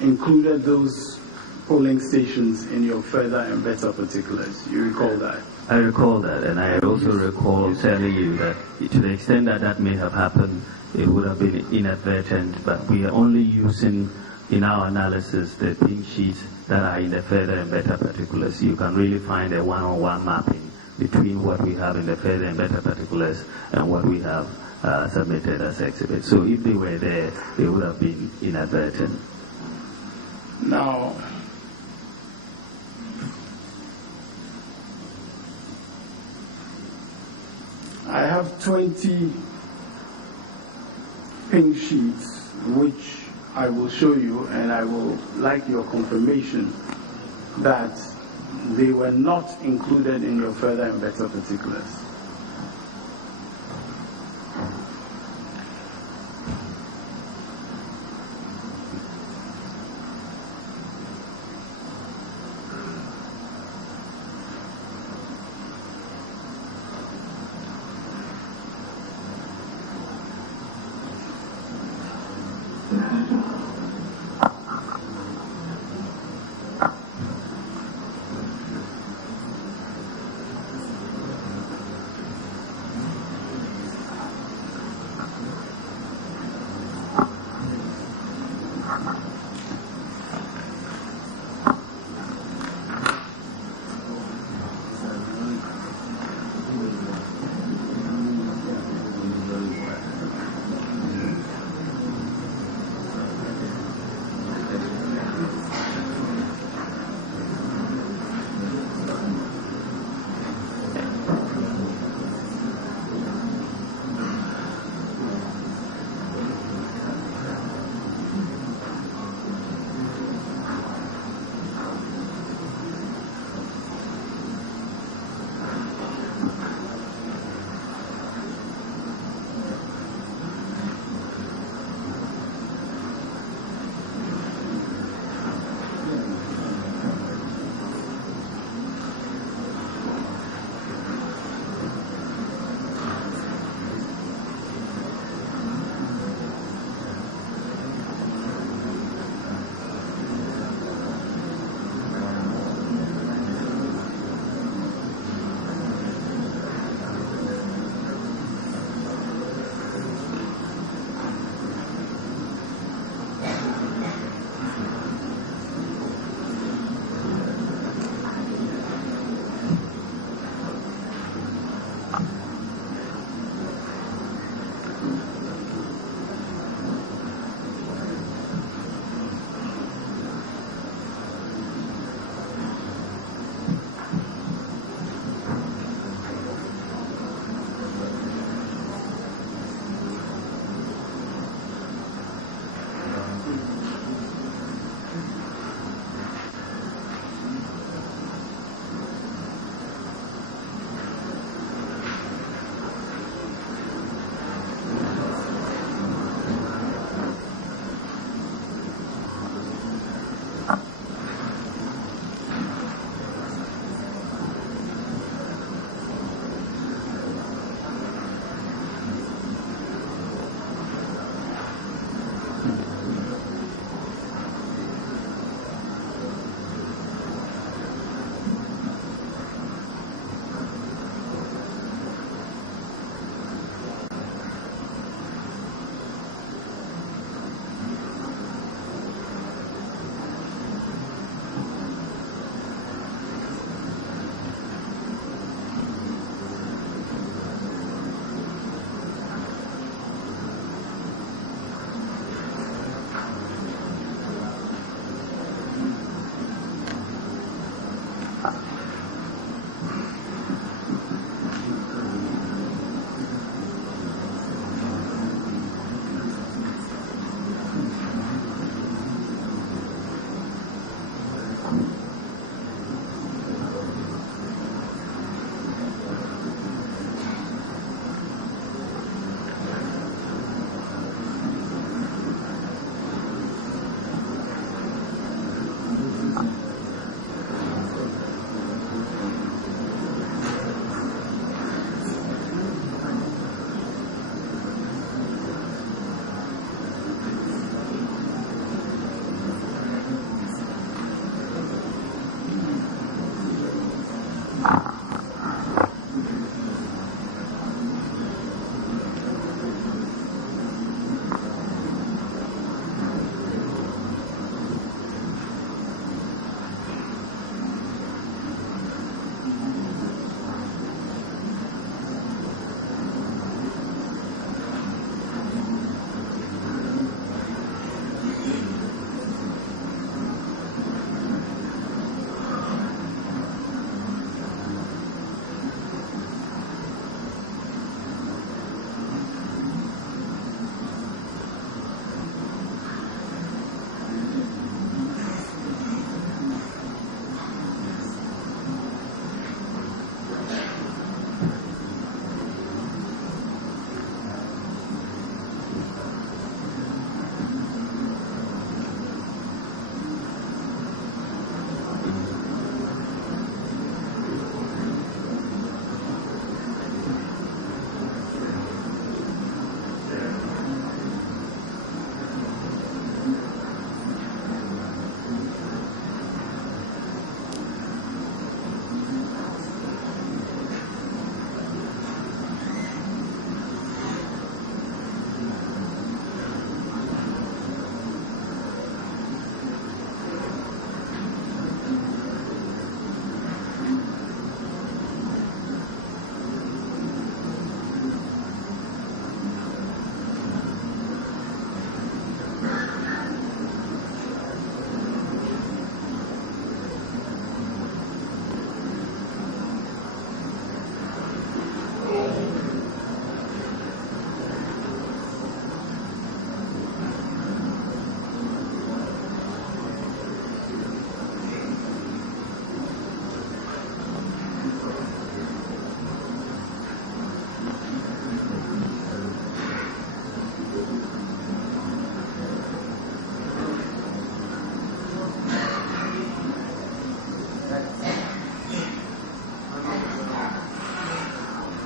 included those polling stations in your further and better particulars. You recall that? I recall that, and I also recall telling you that to the extent that that may have happened, it would have been inadvertent, but we are only using in our analysis the pink sheets that are in the further and better particulars. You can really find a one-on-one mapping between what we have in the further and better particulars and what we have submitted as exhibits. So if they were there, they would have been inadvertent. Now, I have 20 pink sheets which I will show you, and I will like your confirmation that they were not included in your further and better particulars.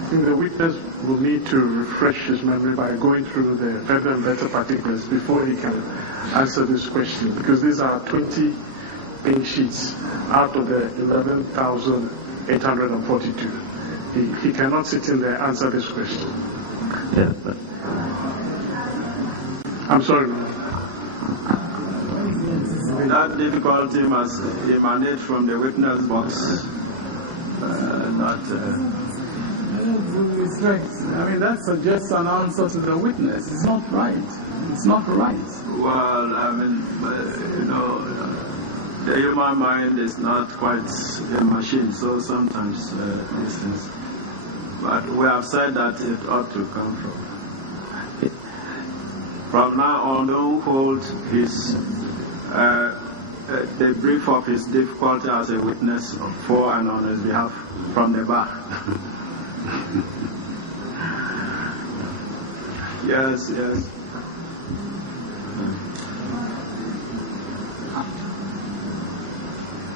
think the witness will need to refresh his memory by going through the further and better particulars before he can answer this question, because these are 20 page sheets out of the 11,842. He cannot sit in there and answer this question. Yes, but I'm sorry, ma'am. That difficulty must emanate from the witness box, not. With respect, I mean, that suggests an answer to the witness. It's not right. It's not right. Well, I mean, the human mind is not quite a machine, so sometimes these things. But we have said that it ought to come from now on. Don't hold his the brief of his difficulty as a witness for and on his behalf from the bar. Yes.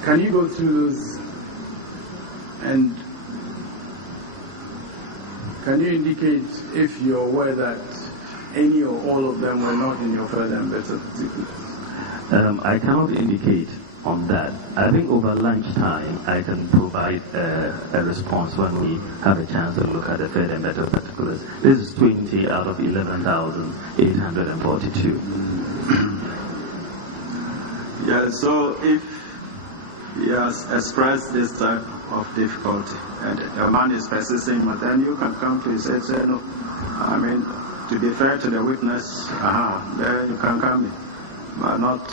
Can you go through those and can you indicate if you're aware that any or all of them were not in your further and better particulars? I cannot indicate on that. I think over lunchtime I can provide a response when we have a chance to look at the further and better particulars. This is 20 out of 11,842. Yeah, so if he has expressed this type of difficulty and the man is persisting, but then you can come to his and say, no, I mean, to be fair to the witness, then you can come in, but not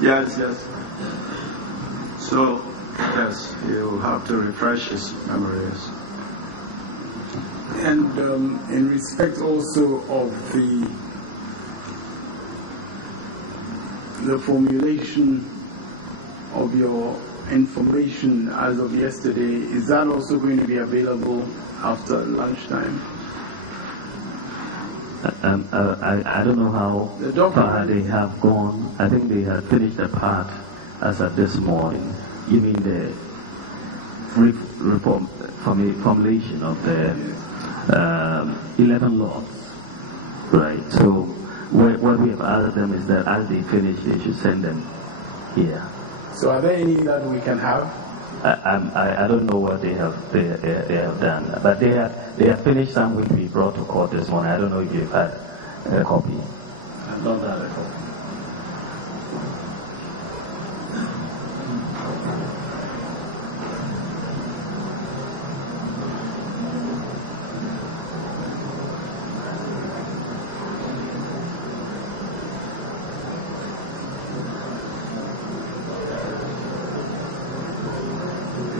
yes. So, yes, you have to refresh his memories. And in respect also of the formulation of your information as of yesterday, is that also going to be available after lunchtime? I don't know how far they have gone. I think they had finished the part as of this morning. You mean the formulation of the 11 laws, right? So what we have asked them is that as they finish, they should send them here. So are there any that we can have? I don't know what they have done, but they have finished some which we brought to court this morning. I don't know if you've had a copy. I don't have a copy.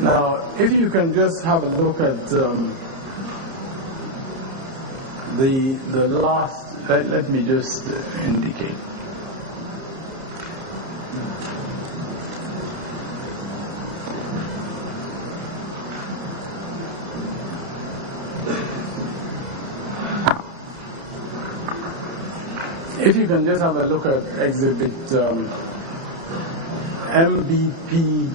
Now, if you can just have a look at the last, let me just indicate. If you can just have a look at exhibit MBP.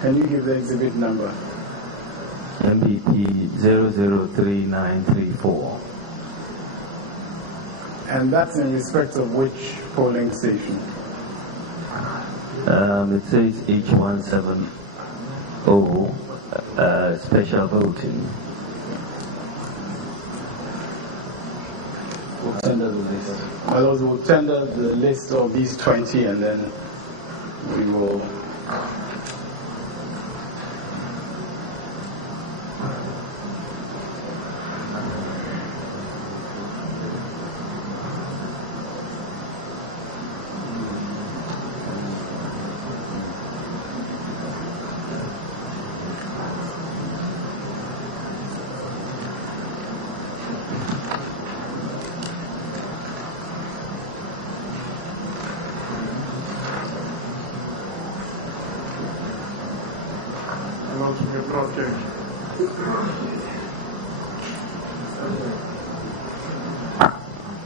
Can you give the exhibit number? MBP 003934. And that's in respect of which polling station? It says H170 special voting. We'll tender the list. We'll tender the list of these 20 and then we will.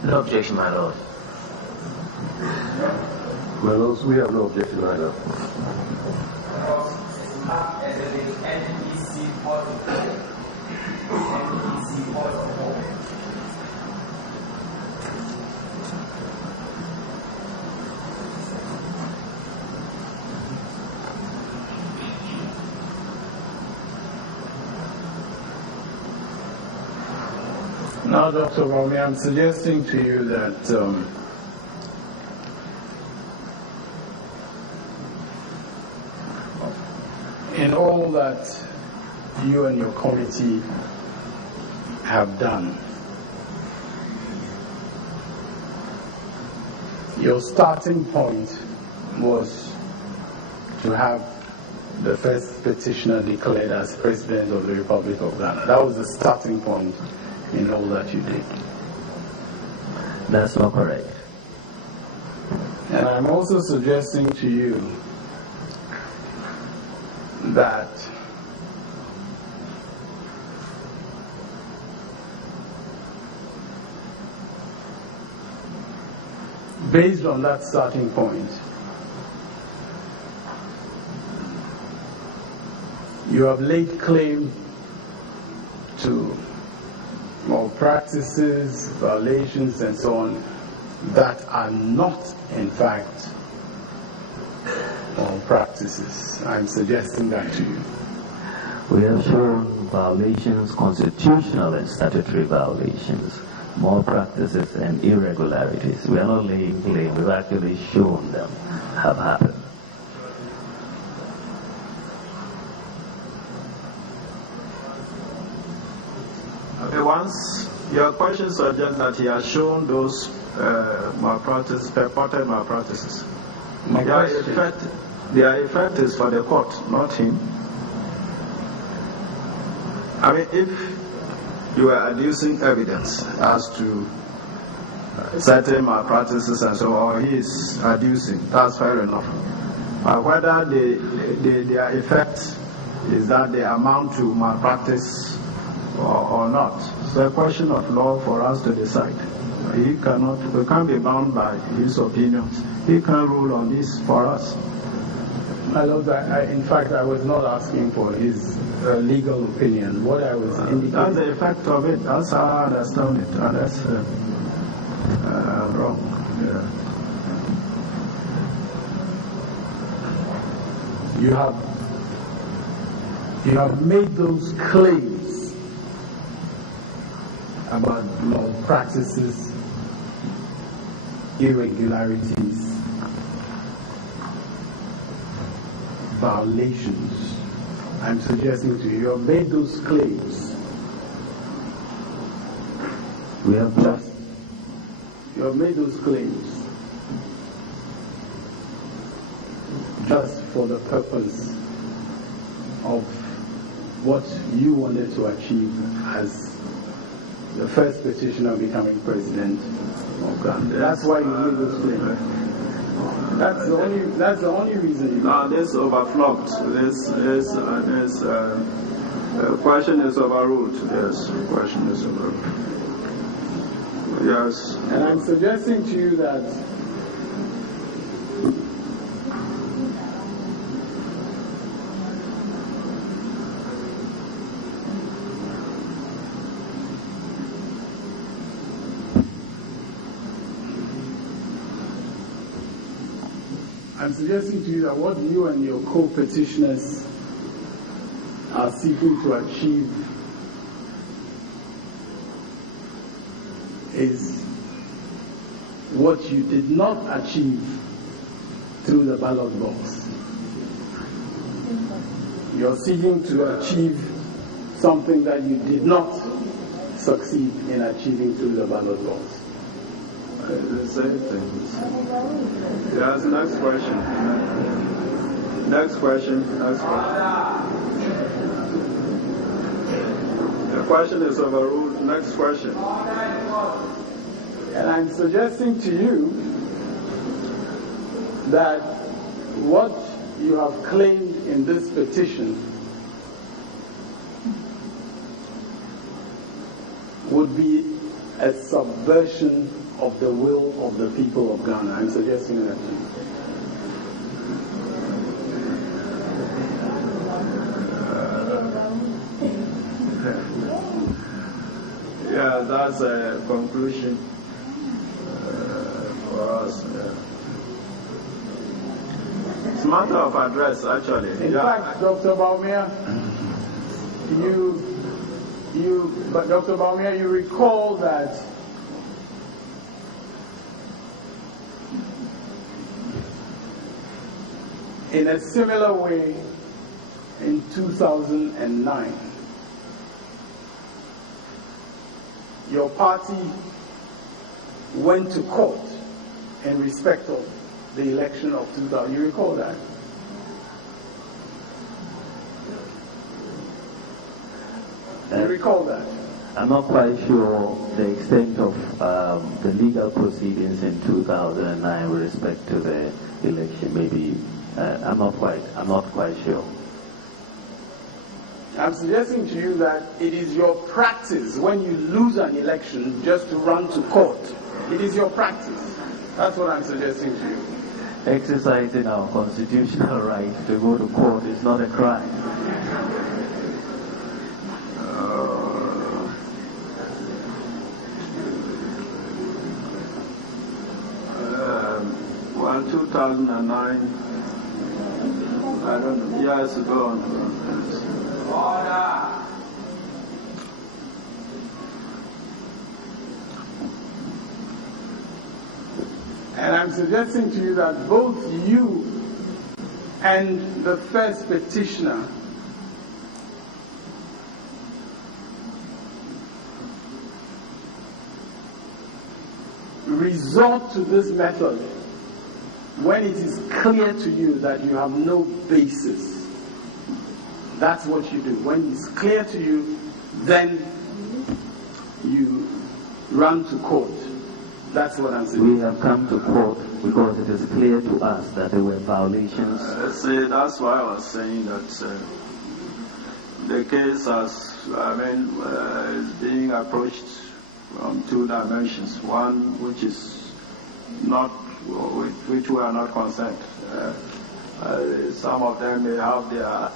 No objection, my lord. My lords, we have no objection either. Now, Dr. Romy, I'm suggesting to you that in all that you and your committee have done, your starting point was to have the first petitioner declared as President of the Republic of Ghana. That was the starting point in all that you did. That's not correct. And I'm also suggesting to you that based on that starting point, you have laid claim to malpractices, violations, and so on that are not, in fact, malpractices. I'm suggesting that to you. We have shown violations, constitutional and statutory violations, malpractices and irregularities. We are not laying claim, we've actually shown them have happened. Once your question suggests that he has shown those malpractices, purported malpractices. Their effect is for the court, not him. I mean, if you are adducing evidence as to certain malpractices and so on, he is adducing, that's fair enough. Whether their effect is that they amount to malpractice or not, it's a question of law for us to decide. We can't be bound by his opinions. He can rule on this for us. My Lord, in fact, I was not asking for his legal opinion. What I was indicating... That's the effect of it. That's how I understand it. And that's wrong. Yeah. You have made those claims about malpractices, irregularities, violations. I'm suggesting to you, you have made those claims. You have made those claims just for the purpose of what you wanted to achieve as the first petitioner becoming president of Ghana. That's why you made those claims. That's the only reason. Now this overflocked. This question is overruled. Yes, question is overruled. Yes. And I'm suggesting to you that what you and your co-petitioners are seeking to achieve is what you did not achieve through the ballot box. You're seeking to achieve something that you did not succeed in achieving through the ballot box. The same thing. Yes, next question. Next question. The question is overruled. Next question. And I'm suggesting to you that what you have claimed in this petition would be a subversion of the will of the people of Ghana. I'm suggesting that to you. Yeah, that's a conclusion for us. Yeah. It's a matter of address, actually. In fact, Dr. Baumia, But Dr. Baumia, you recall that in a similar way in 2009, your party went to court in respect of the election of 2000. You recall that? You recall that? I'm not quite sure the extent of the legal proceedings in 2009 with respect to the election. Maybe I'm not quite sure. I'm suggesting to you that it is your practice when you lose an election just to run to court. It is your practice. That's what I'm suggesting to you. Exercising our constitutional right to go to court is not a crime. Well, 2009, I don't know, years ago. Order. And I'm suggesting to you that both you and the first petitioner resort to this method when it is clear to you that you have no basis. That's what you do. When it's clear to you, then you run to court. That's what I'm saying. We have come to court because it is clear to us that there were violations. See, that's why I was saying that the case is being approached from two dimensions. One, which is not, with which we are not concerned. Some of them may have their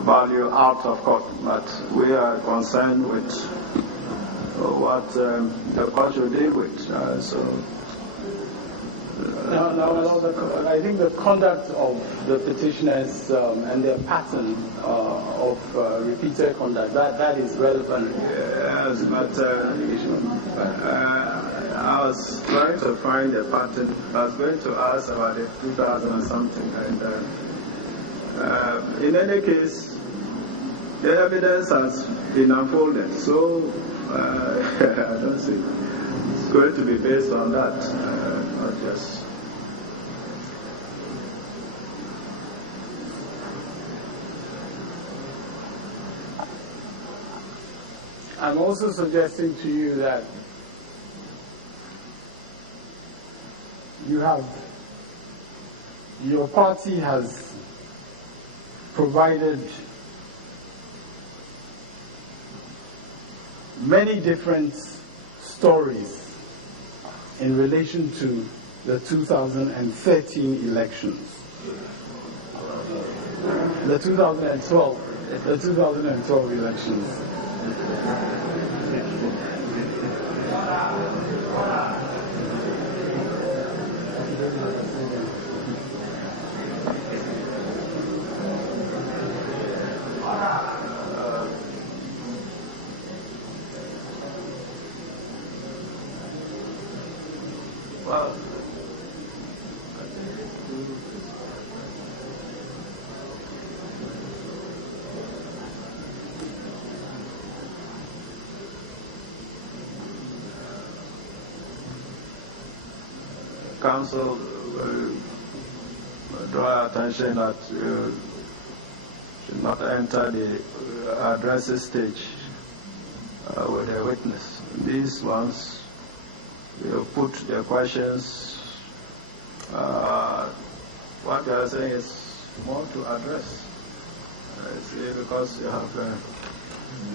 value out of court, but we are concerned with what the court should deal with. I think the conduct of the petitioners and their pattern of repeated conduct, that is relevant. Yes, but I was trying to find a pattern. I was going to ask about the 2000 or something, and in any case, the evidence has been unfolded, so I don't think it's going to be based on that, not just. I'm also suggesting to you that your party has provided many different stories in relation to the 2013 elections. The 2012 elections. Well, counsel draw attention that you should not enter the addressing stage with a witness. These ones, you put the questions. What you are saying is more to address. Because you have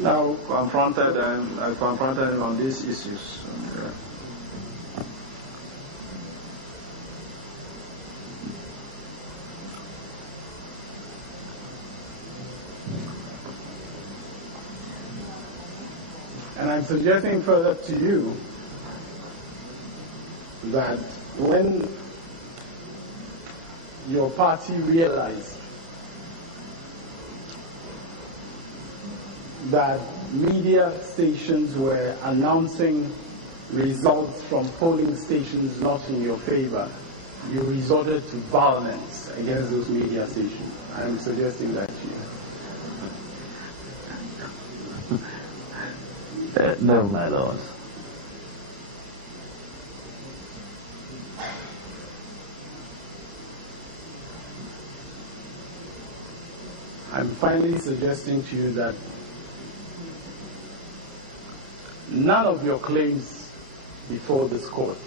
now confronted him on these issues. And I'm suggesting further to you that when your party realized that media stations were announcing results from polling stations not in your favor, you resorted to violence against those media stations. I'm suggesting that to you. No, my lord. I'm finally suggesting to you that none of your claims before this court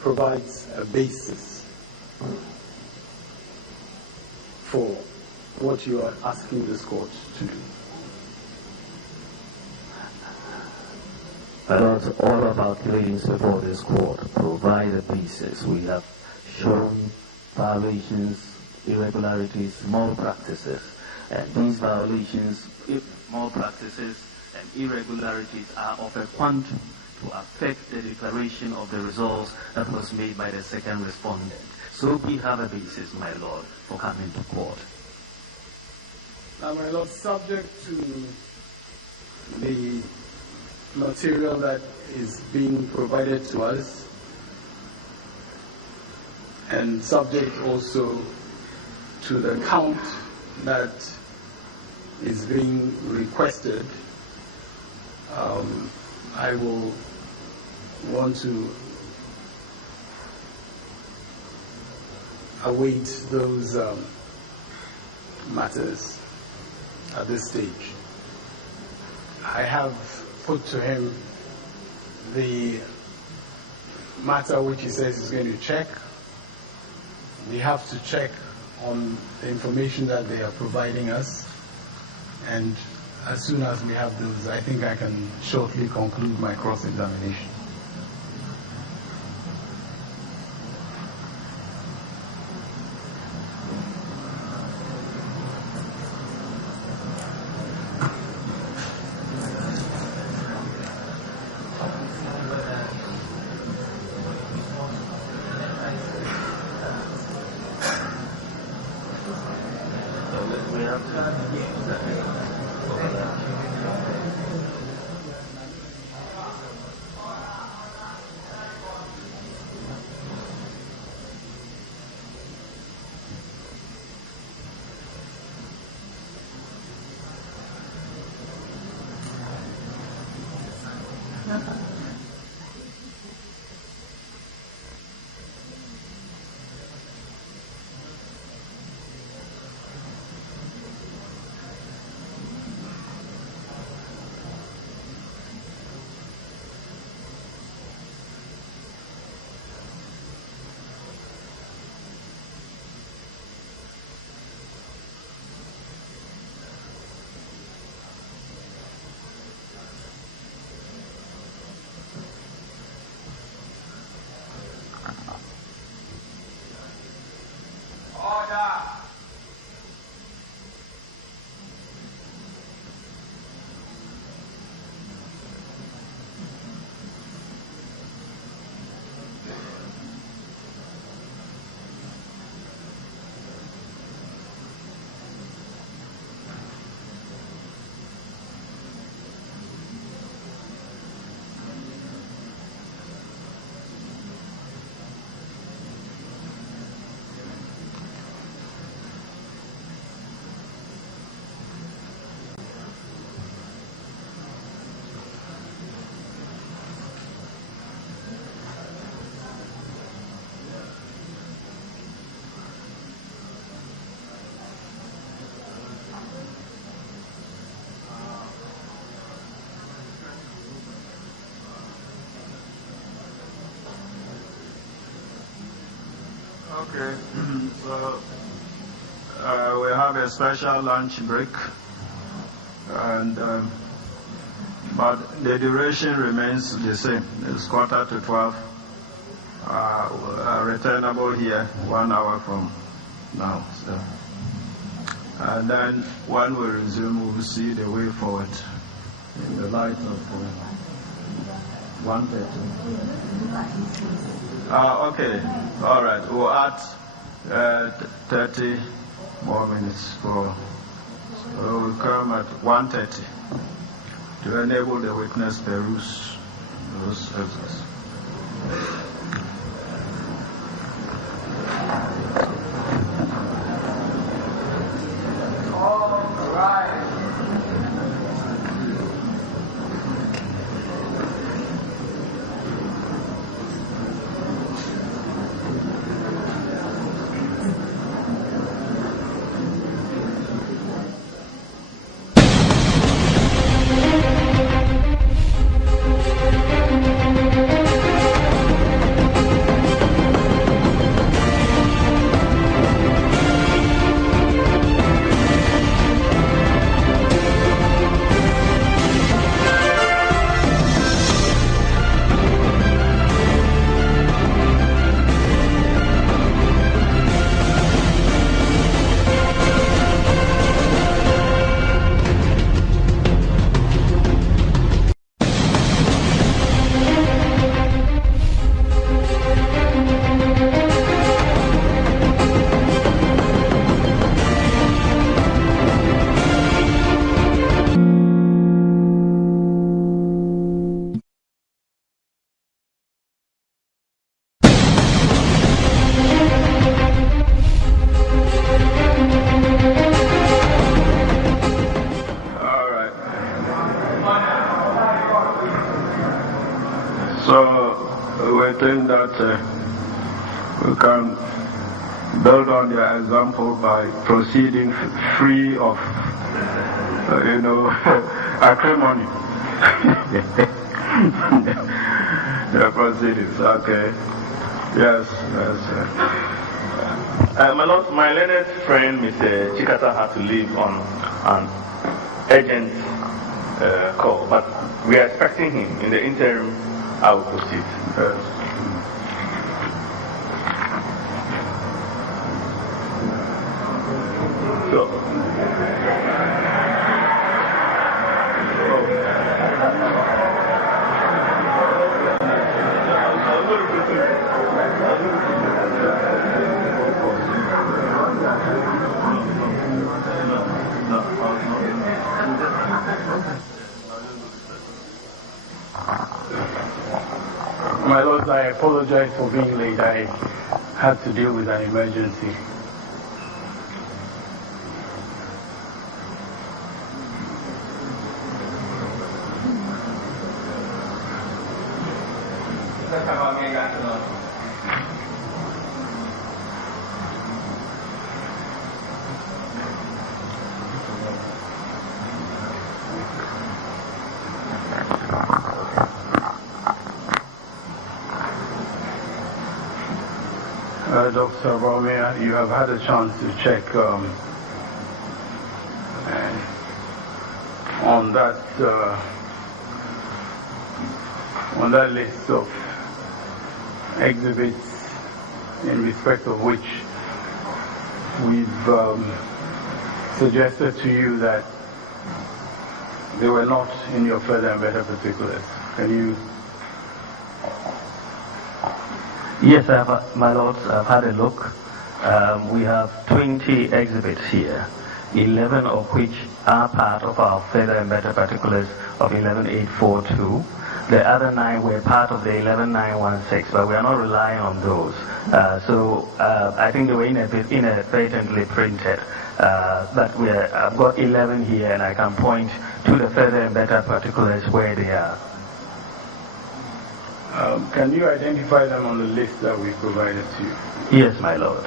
provides a basis for what you are asking this court to do. My lord, all of our claims before this court provide a basis. We have shown violations, irregularities, malpractices, and these violations, malpractices, and irregularities are of a quantum to affect the declaration of the results that was made by the second respondent. So we have a basis, my lord, for coming to court. Now, my lord, subject to the material that is being provided to us, and subject also to the count that is being requested, I will want to await those matters at this stage. I have put to him the matter which he says he's going to check. We have to check on the information that they are providing us, and as soon as we have those, I think I can shortly conclude my cross-examination. Okay, so we have a special lunch break, and but the duration remains the same. It's 11:45. Returnable here 1 hour from now. So. And then when we resume, we will see the way forward in the light of 1:30. Okay, all right. We'll add 30 more minutes for will come at 1:30 to enable the witness peruse those excerpts. We can build on their example by proceeding free of, acrimony. The proceedings, okay. Yes. My Lord, my learned friend, Mr. Chikata, had to leave on an urgent call, but we are expecting him. In the interim, I will proceed. Yes. My Lord, I apologize for being late. I had to deal with an emergency. Dr. Romeo, you have had a chance to check on that list of exhibits in respect of which we've suggested to you that they were not in your further and better particulars. Can you? Yes, my lords, I've had a look. We have 20 exhibits here, 11 of which are part of our further and better particulars of 11842. The other 9 were part of the 11916, but we are not relying on those. So I think they were inadvertently printed. But I've got 11 here, and I can point to the further and better particulars where they are. Can you identify them on the list that we provided to you? Yes, my lord.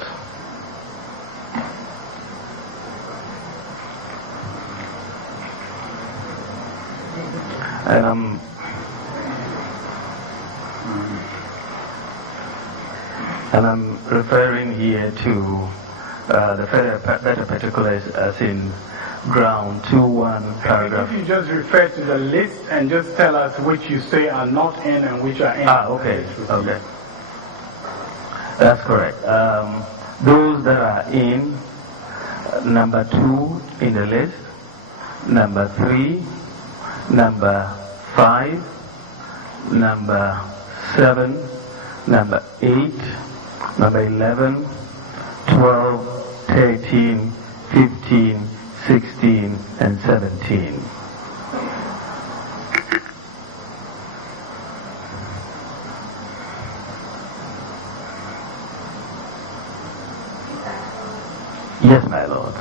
And I'm referring here to the further better particulars as in ground 2.1 paragraph. If you just refer to the list and just tell us which you say are not in and which are in. Okay. That's correct. Those that are in, number 2 in the list, number 3, number 5, number 7, number 8, number 11, 12, 13, 15, 16, and 17. Yes, my lord.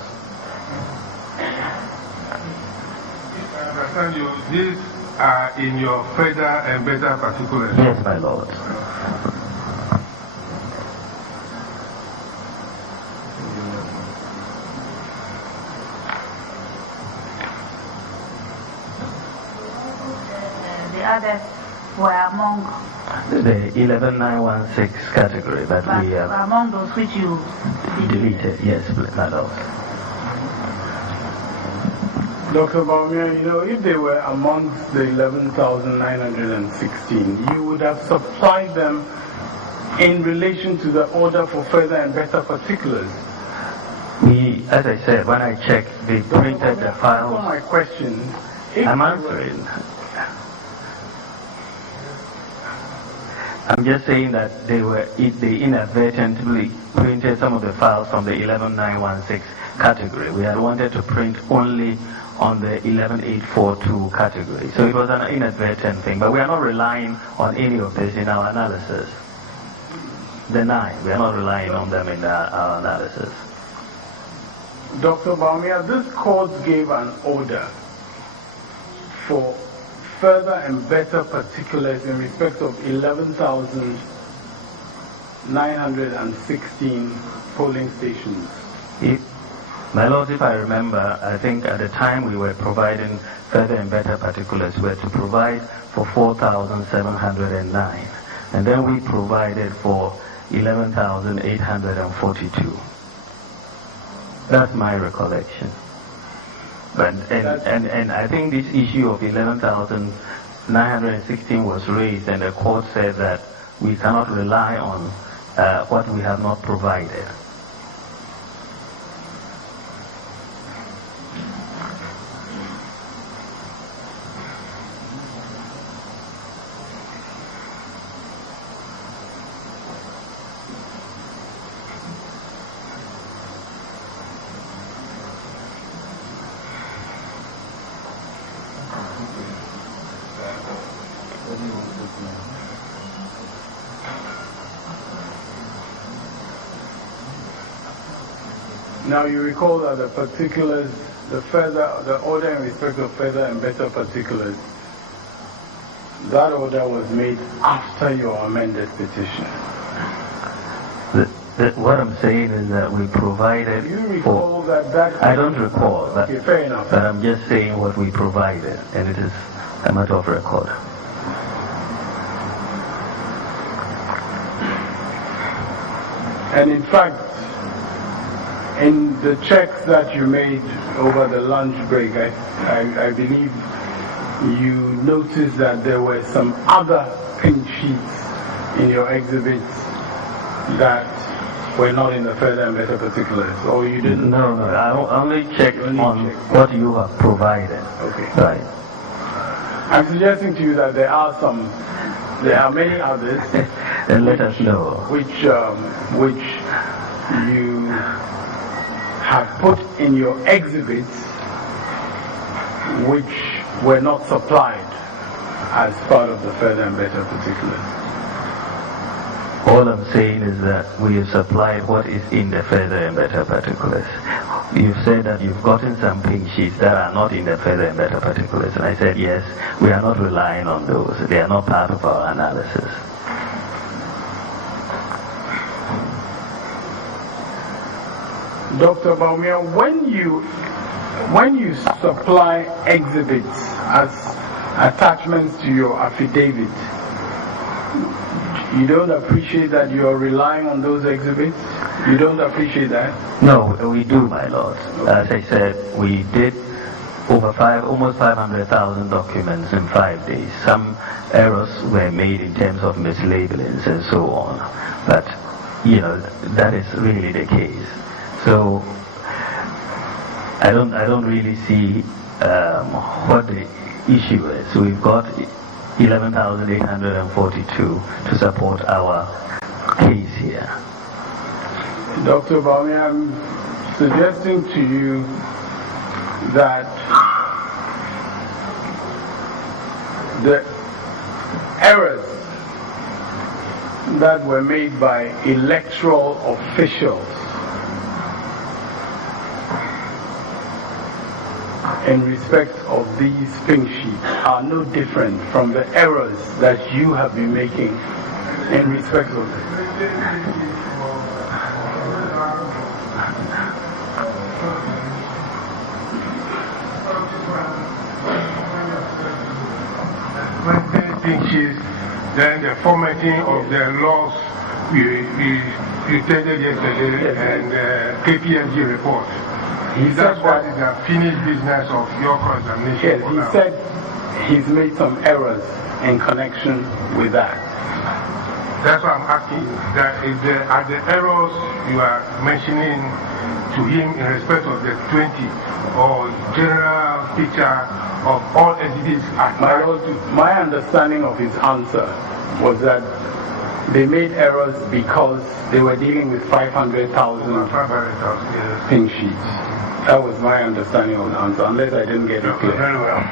I understand you, these are in your further and better particulars. Yes, my lord. The others were among The 11916 category that we have among those which you deleted. Yes, my lord. Dr. Baumia, if they were amongst the 11,916, you would have supplied them in relation to the order for further and better particulars. As I said, when I checked, they printed the files. For my question, I'm answering. I'm just saying that they inadvertently printed some of the files from the 11916 category. We had wanted to print only on the 11842 category. So it was an inadvertent thing, but we are not relying on any of this in our analysis. The 9, we are not relying on them in our analysis. Dr. Baumia, this court gave an order for further and better particulars in respect of 11,916 polling stations. My lord, if I remember, I think at the time we were providing further and better particulars, we were to provide for 4,709. And then we provided for 11,842. That's my recollection. But and I think this issue of 11,916 was raised, and the court said that we cannot rely on what we have not provided. Now you recall that the particulars, the order in respect of further and better particulars, that order was made after your amended petition. What I'm saying is that we provided. Do you recall that? I don't recall, but, okay, fair enough. But I'm just saying what we provided, and it is a matter of record. And in fact, in the checks that you made over the lunch break, I believe you noticed that there were some other pink sheets in your exhibits that were not in the further and better particulars, or you didn't? No, I only checked on what you have provided. Okay. Right. I'm suggesting to you that there are many others. And let us know. Which you have put in your exhibits, which were not supplied as part of the further and better particulars. All I'm saying is that we have supplied what is in the further and better particulars. You've said that you've gotten some pink sheets that are not in the further and better particulars, and I said yes, we are not relying on those. They are not part of our analysis. Dr. Baumia, when you supply exhibits as attachments to your affidavit, you don't appreciate that you are relying on those exhibits? You don't appreciate that? No, we do, my lord. As I said, we did almost 500,000 documents in 5 days. Some errors were made in terms of mislabelings and so on. But, that is really the case. So I don't really see what the issue is. We've got 11,842 to support our case here. Dr. Baumia, I'm suggesting to you that the errors that were made by electoral officials in respect of these pink sheets are no different from the errors that you have been making in respect of this. Pink sheets, then the formatting of the laws you stated yesterday, and KPMG report. That's what is the finished business of your cross-examination. Yes, he said he's made some errors in connection with that. That's what I'm asking. That is are the errors you are mentioning to him in respect of the 20 or general picture of all entities? My understanding of his answer was that they made errors because they were dealing with 500,000 pink sheets. That was my understanding of the answer, unless I didn't get it clear. Very well.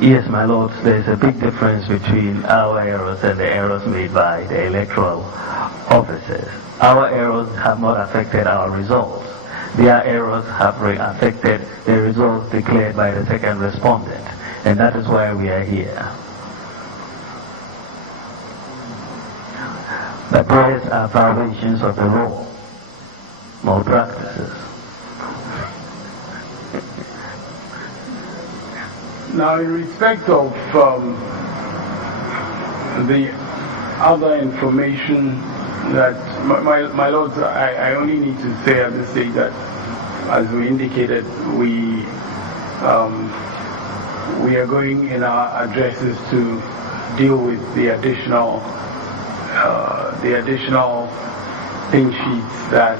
Yes, my lord, there's a big difference between our errors and the errors made by the electoral officers. Our errors have not affected our results. Their errors have affected the results declared by the second respondent, and that is why we are here. But these are violations of the law, malpractices. Now, in respect of the other information that, my lords, I only need to say at this stage that, as we indicated, we are going in our addresses to deal with the additional pink sheets that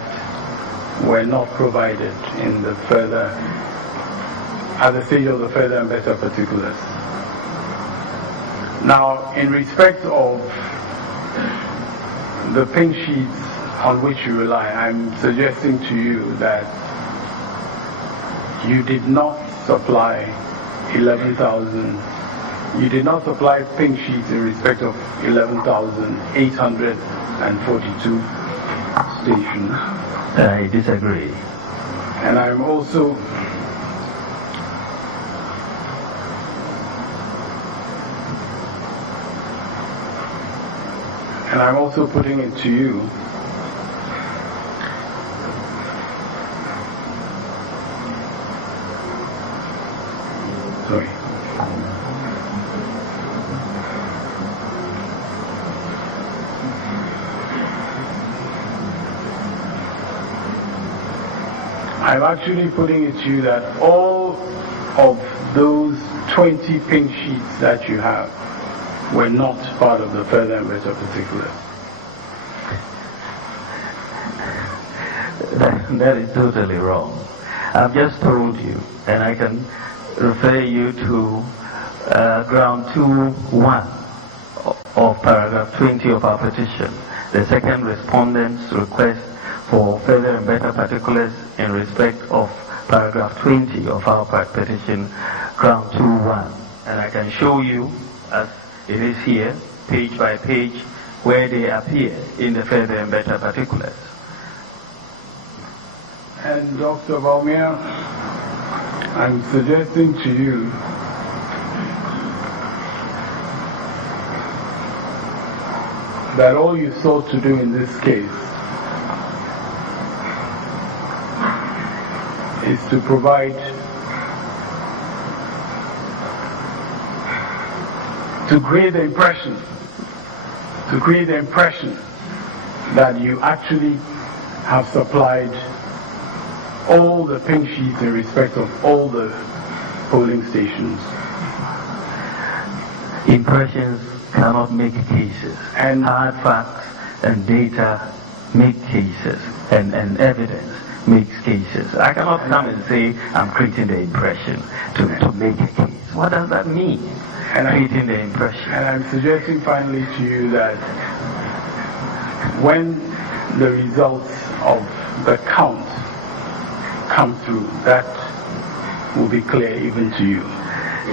were not provided in the further, at the stage of the further and better particulars. Now, in respect of the pink sheets on which you rely, I'm suggesting to you that you did not supply 11,000. You did not supply pink sheets in respect of 11,842 stations. I disagree. And I'm also putting it to you I'm actually putting it to you that all of those 20 pink sheets that you have were not part of the further and better particulars. That is totally wrong. I've just told you, and I can refer you to ground 2.1 of paragraph 20 of our petition. The second respondent's request for further and better particulars in respect of paragraph 20 of our petition, ground 2.1. And I can show you, as it is here, page by page, where they appear in the further and better particulars. And Dr. Valmir, I'm suggesting to you that all you sought to do in this case is to provide, to create the impression that you actually have supplied all the pink sheets in respect of all the polling stations. Impressions cannot make cases, and hard facts and data make cases, and evidence makes cases. I cannot come and say I'm creating the impression to make a case. What does that mean? Creating the impression. And I'm suggesting finally to you that when the results of the count come through, that will be clear even to you.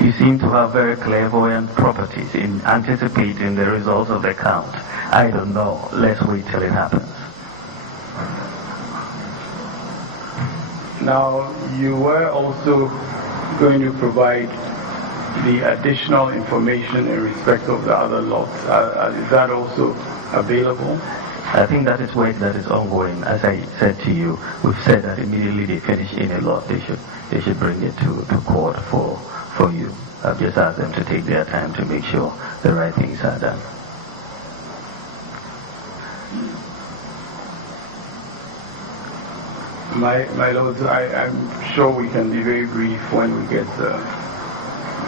You seem to have very clairvoyant properties in anticipating the results of the count. I don't know. Let's wait till it happens. Now, you were also going to provide the additional information in respect of the other lots. Is that also available? I think that is work that is ongoing. As I said to you, we've said that immediately they finish any lot, they should bring it to court for you. I've just asked them to take their time to make sure the right things are done. My lords, I'm sure we can be very brief when we get the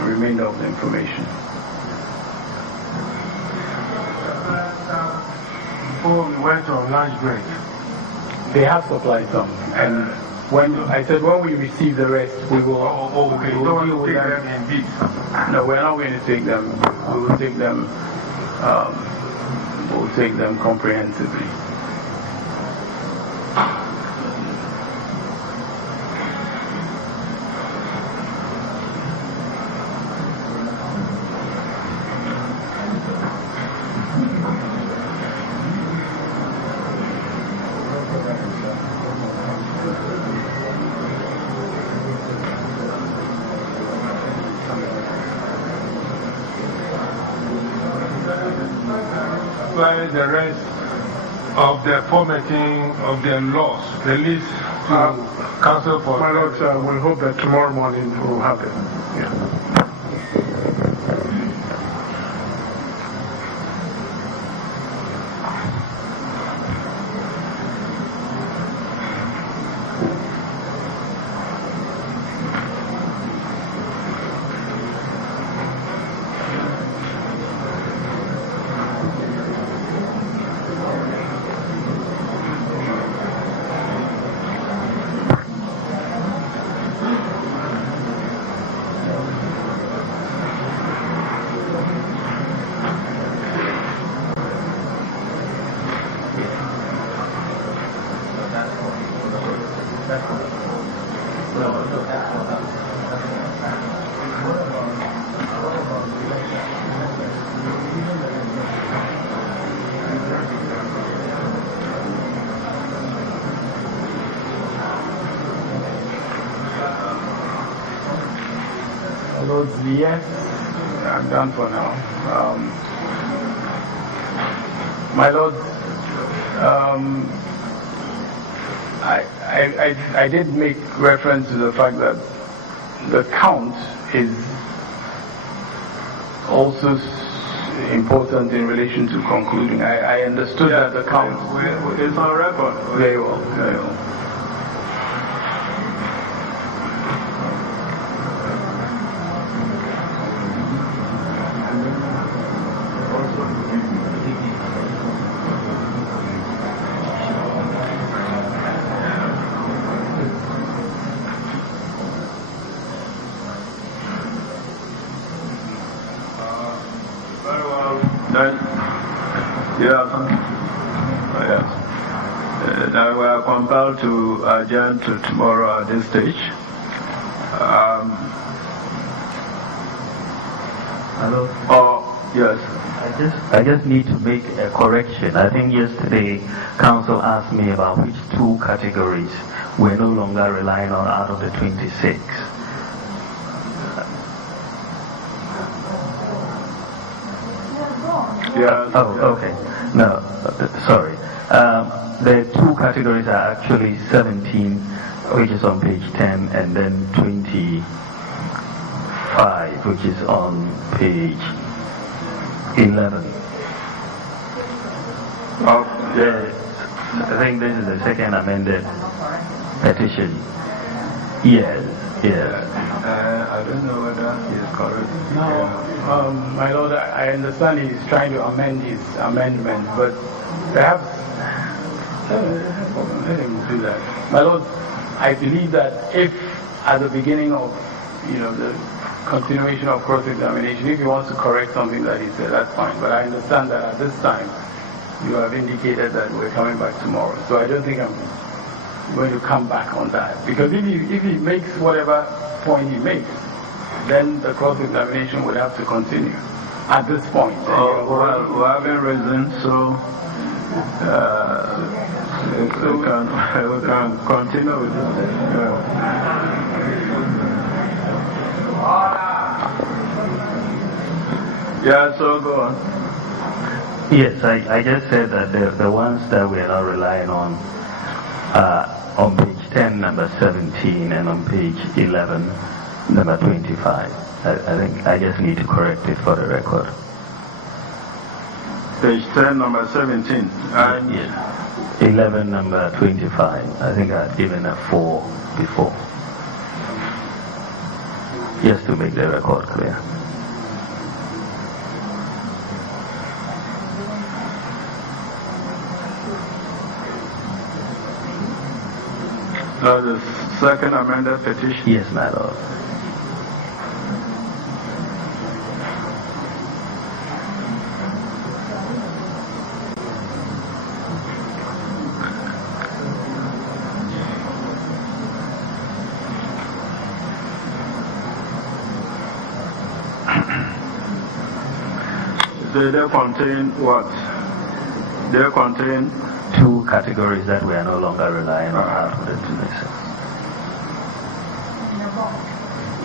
remainder of the information. Before we went on lunch break, they have supplied some, and when we receive the rest, we will. Okay, we will deal with them in bits. No, we're not going to take them. We will take them. We'll take them comprehensively. The rest of the formatting of the laws, the list to counsel for. My lords, we hope that tomorrow morning we'll have it. Yeah. Yes, I'm done for now. My lords, I did make reference to the fact that the count is also important in relation to concluding. I understood that the count is on record. Very well, very well. Now we are compelled to adjourn to tomorrow at this stage. Hello? Oh, yes. I just need to make a correction. I think yesterday counsel asked me about which two categories we're no longer relying on out of the 26. Yeah. Oh, okay. No, sorry. The two categories are actually 17, which is on page 10, and then 25, which is on page 11. Oh, yes. I think this is the second amended petition. Yes, yes. I don't know whether he is correct. No, my lord, I understand he's trying to amend his amendment, but perhaps let him do that. My lord, I believe that if at the beginning of the continuation of cross-examination, if he wants to correct something that he said, that's fine. But I understand that at this time you have indicated that we're coming back tomorrow. So I don't think going to come back on that. Because if he makes whatever point he makes, then the cross-examination would have to continue at this point. Well, we haven't risen, so we can continue with it. Yeah, so go on. Yes, I just said that the ones that we are not relying on page 10, number 17, and on page 11, number 25. I think I just need to correct it for the record. Page 10, number 17. And yes. 11, number 25. I think I've given a 4 before. Just to make the record clear. Now the second amended petition. Yes, my lord. They contain what? They contain 2 categories that we are no longer relying on out of the definitions.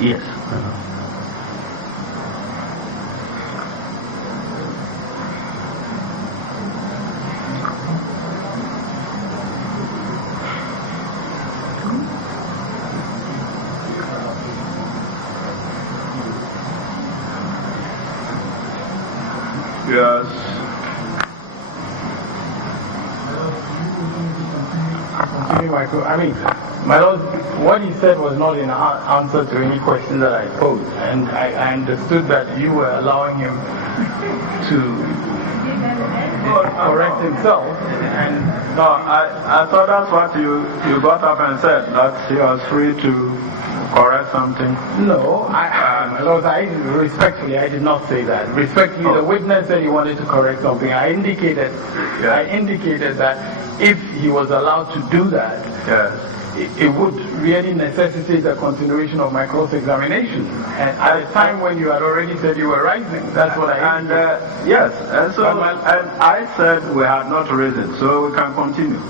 Yes. Yes. I mean, my lord, what he said was not in answer to any question that I posed, and I understood that you were allowing him to correct himself. And no, I thought that's what you got up and said, that he was free to correct something. No, my lord, respectfully, I did not say that. Respectfully, the witness said he wanted to correct something. I indicated that if he was allowed to do that, it would really necessitate a continuation of my cross-examination. And at a time when you had already said you were rising, that's what I indicated. And yes, and so and I said we had not risen, so we can continue.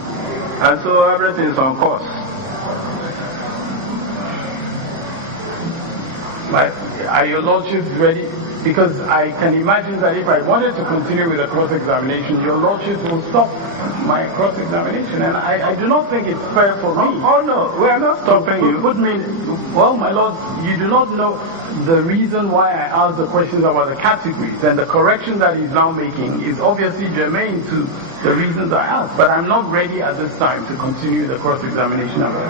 And so everything is on course. Are your lordships ready? Because I can imagine that if I wanted to continue with the cross-examination, your lordships will stop my cross-examination, and I do not think it's fair for me. Oh no, we are not stopping you. Put me, well, my lord, you do not know the reason why I asked the questions about the categories, and the correction that he's now making is obviously germane to the reasons I asked, but I'm not ready at this time to continue the cross-examination of it.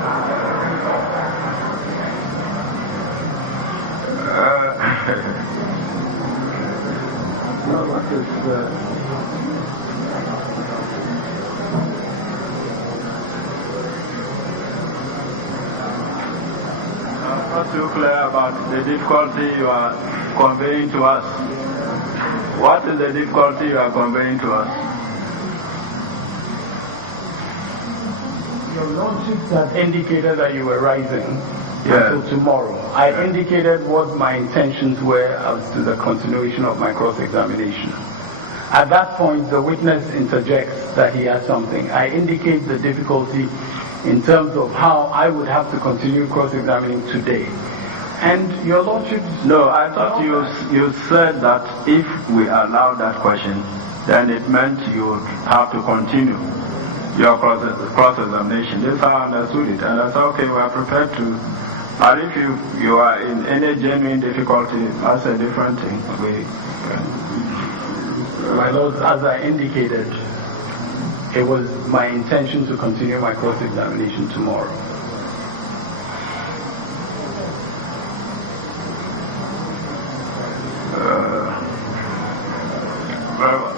Not too clear about the difficulty you are conveying to us. What is the difficulty you are conveying to us? Your lordships had indicated that you were rising until tomorrow. I indicated what my intentions were as to the continuation of my cross-examination. At that point, the witness interjects that he has something. I indicate the difficulty in terms of how I would have to continue cross-examining today. And your lordships... No, I thought you said that if we allowed that question, then it meant you would have to continue your cross-examination. This is how I understood it. And I said, okay, we are prepared to... And if you are in any genuine difficulty, that's a different thing. My lord, as I indicated, it was my intention to continue my cross-examination tomorrow. Very well.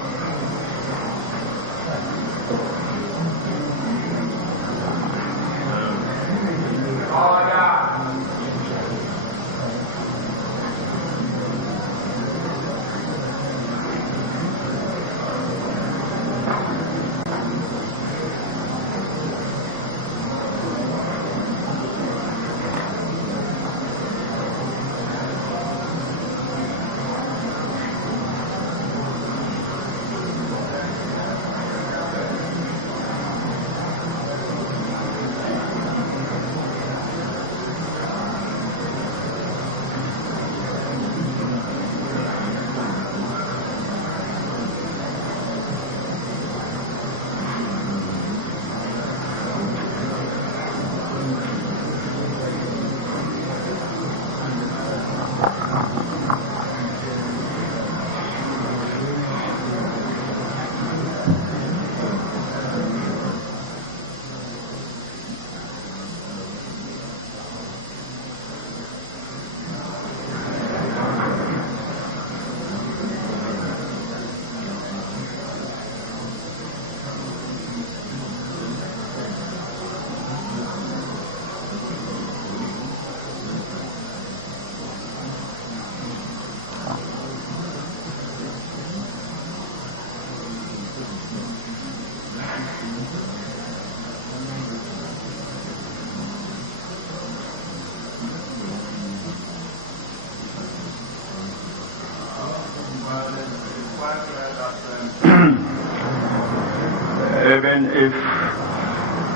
even if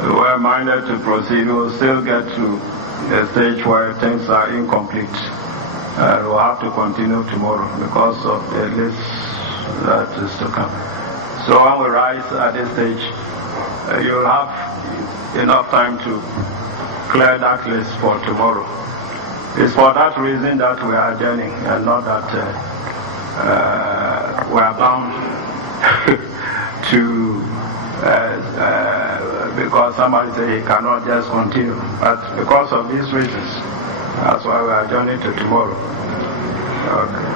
we were minded to proceed, we will still get to a stage where things are incomplete. We'll have to continue tomorrow because of the list that is to come. So when we rise at this stage, you'll have enough time to clear that list for tomorrow. It's for that reason that we are adjourning, and not that we are bound to, because somebody say he cannot just continue. But because of these reasons, that's why we are adjourning to tomorrow. Okay.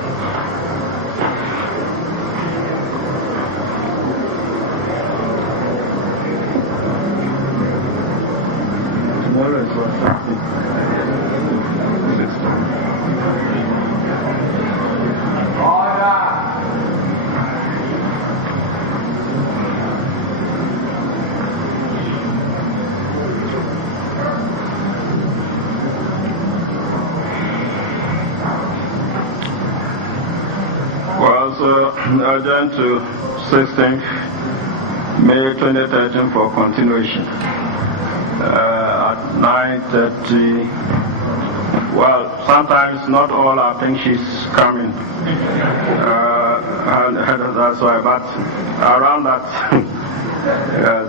Tomorrow is what? Adjourned to 16th May 2013 for continuation at 9:30. Well, sometimes not all our pink sheets come in, and that's why. But around that, yes,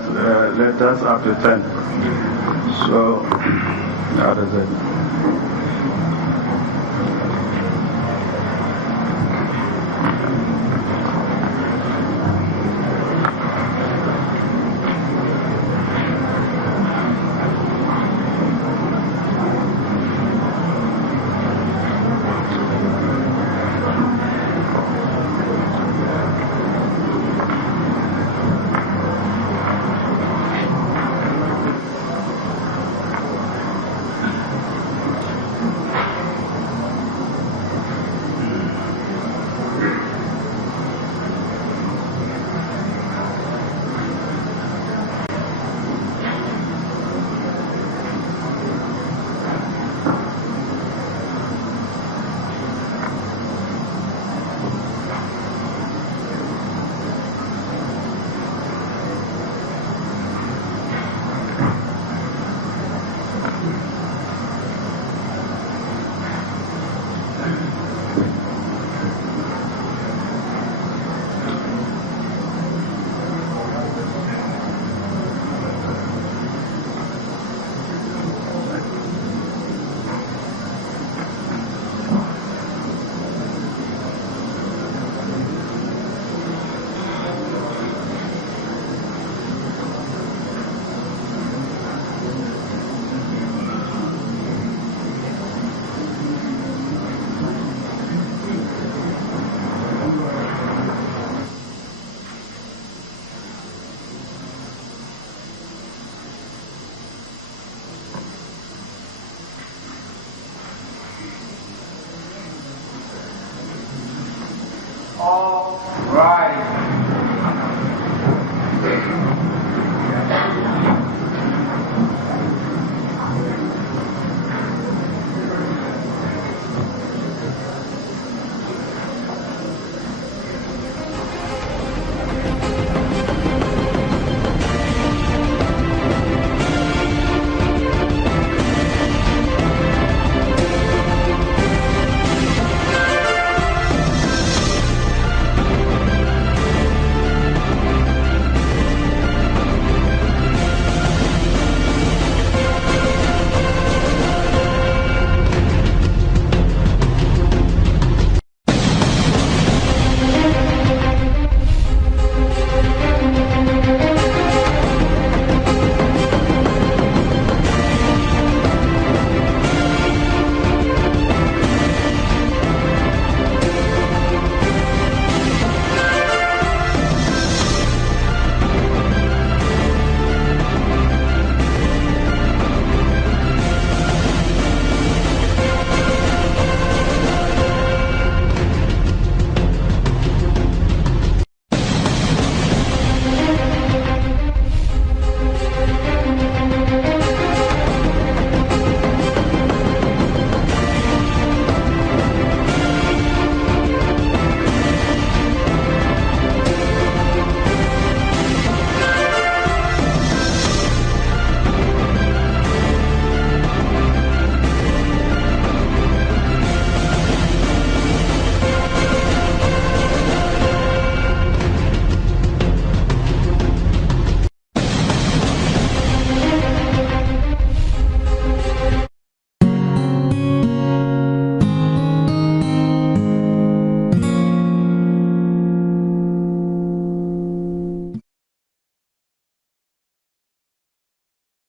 latest up to 10. So that is it. All right.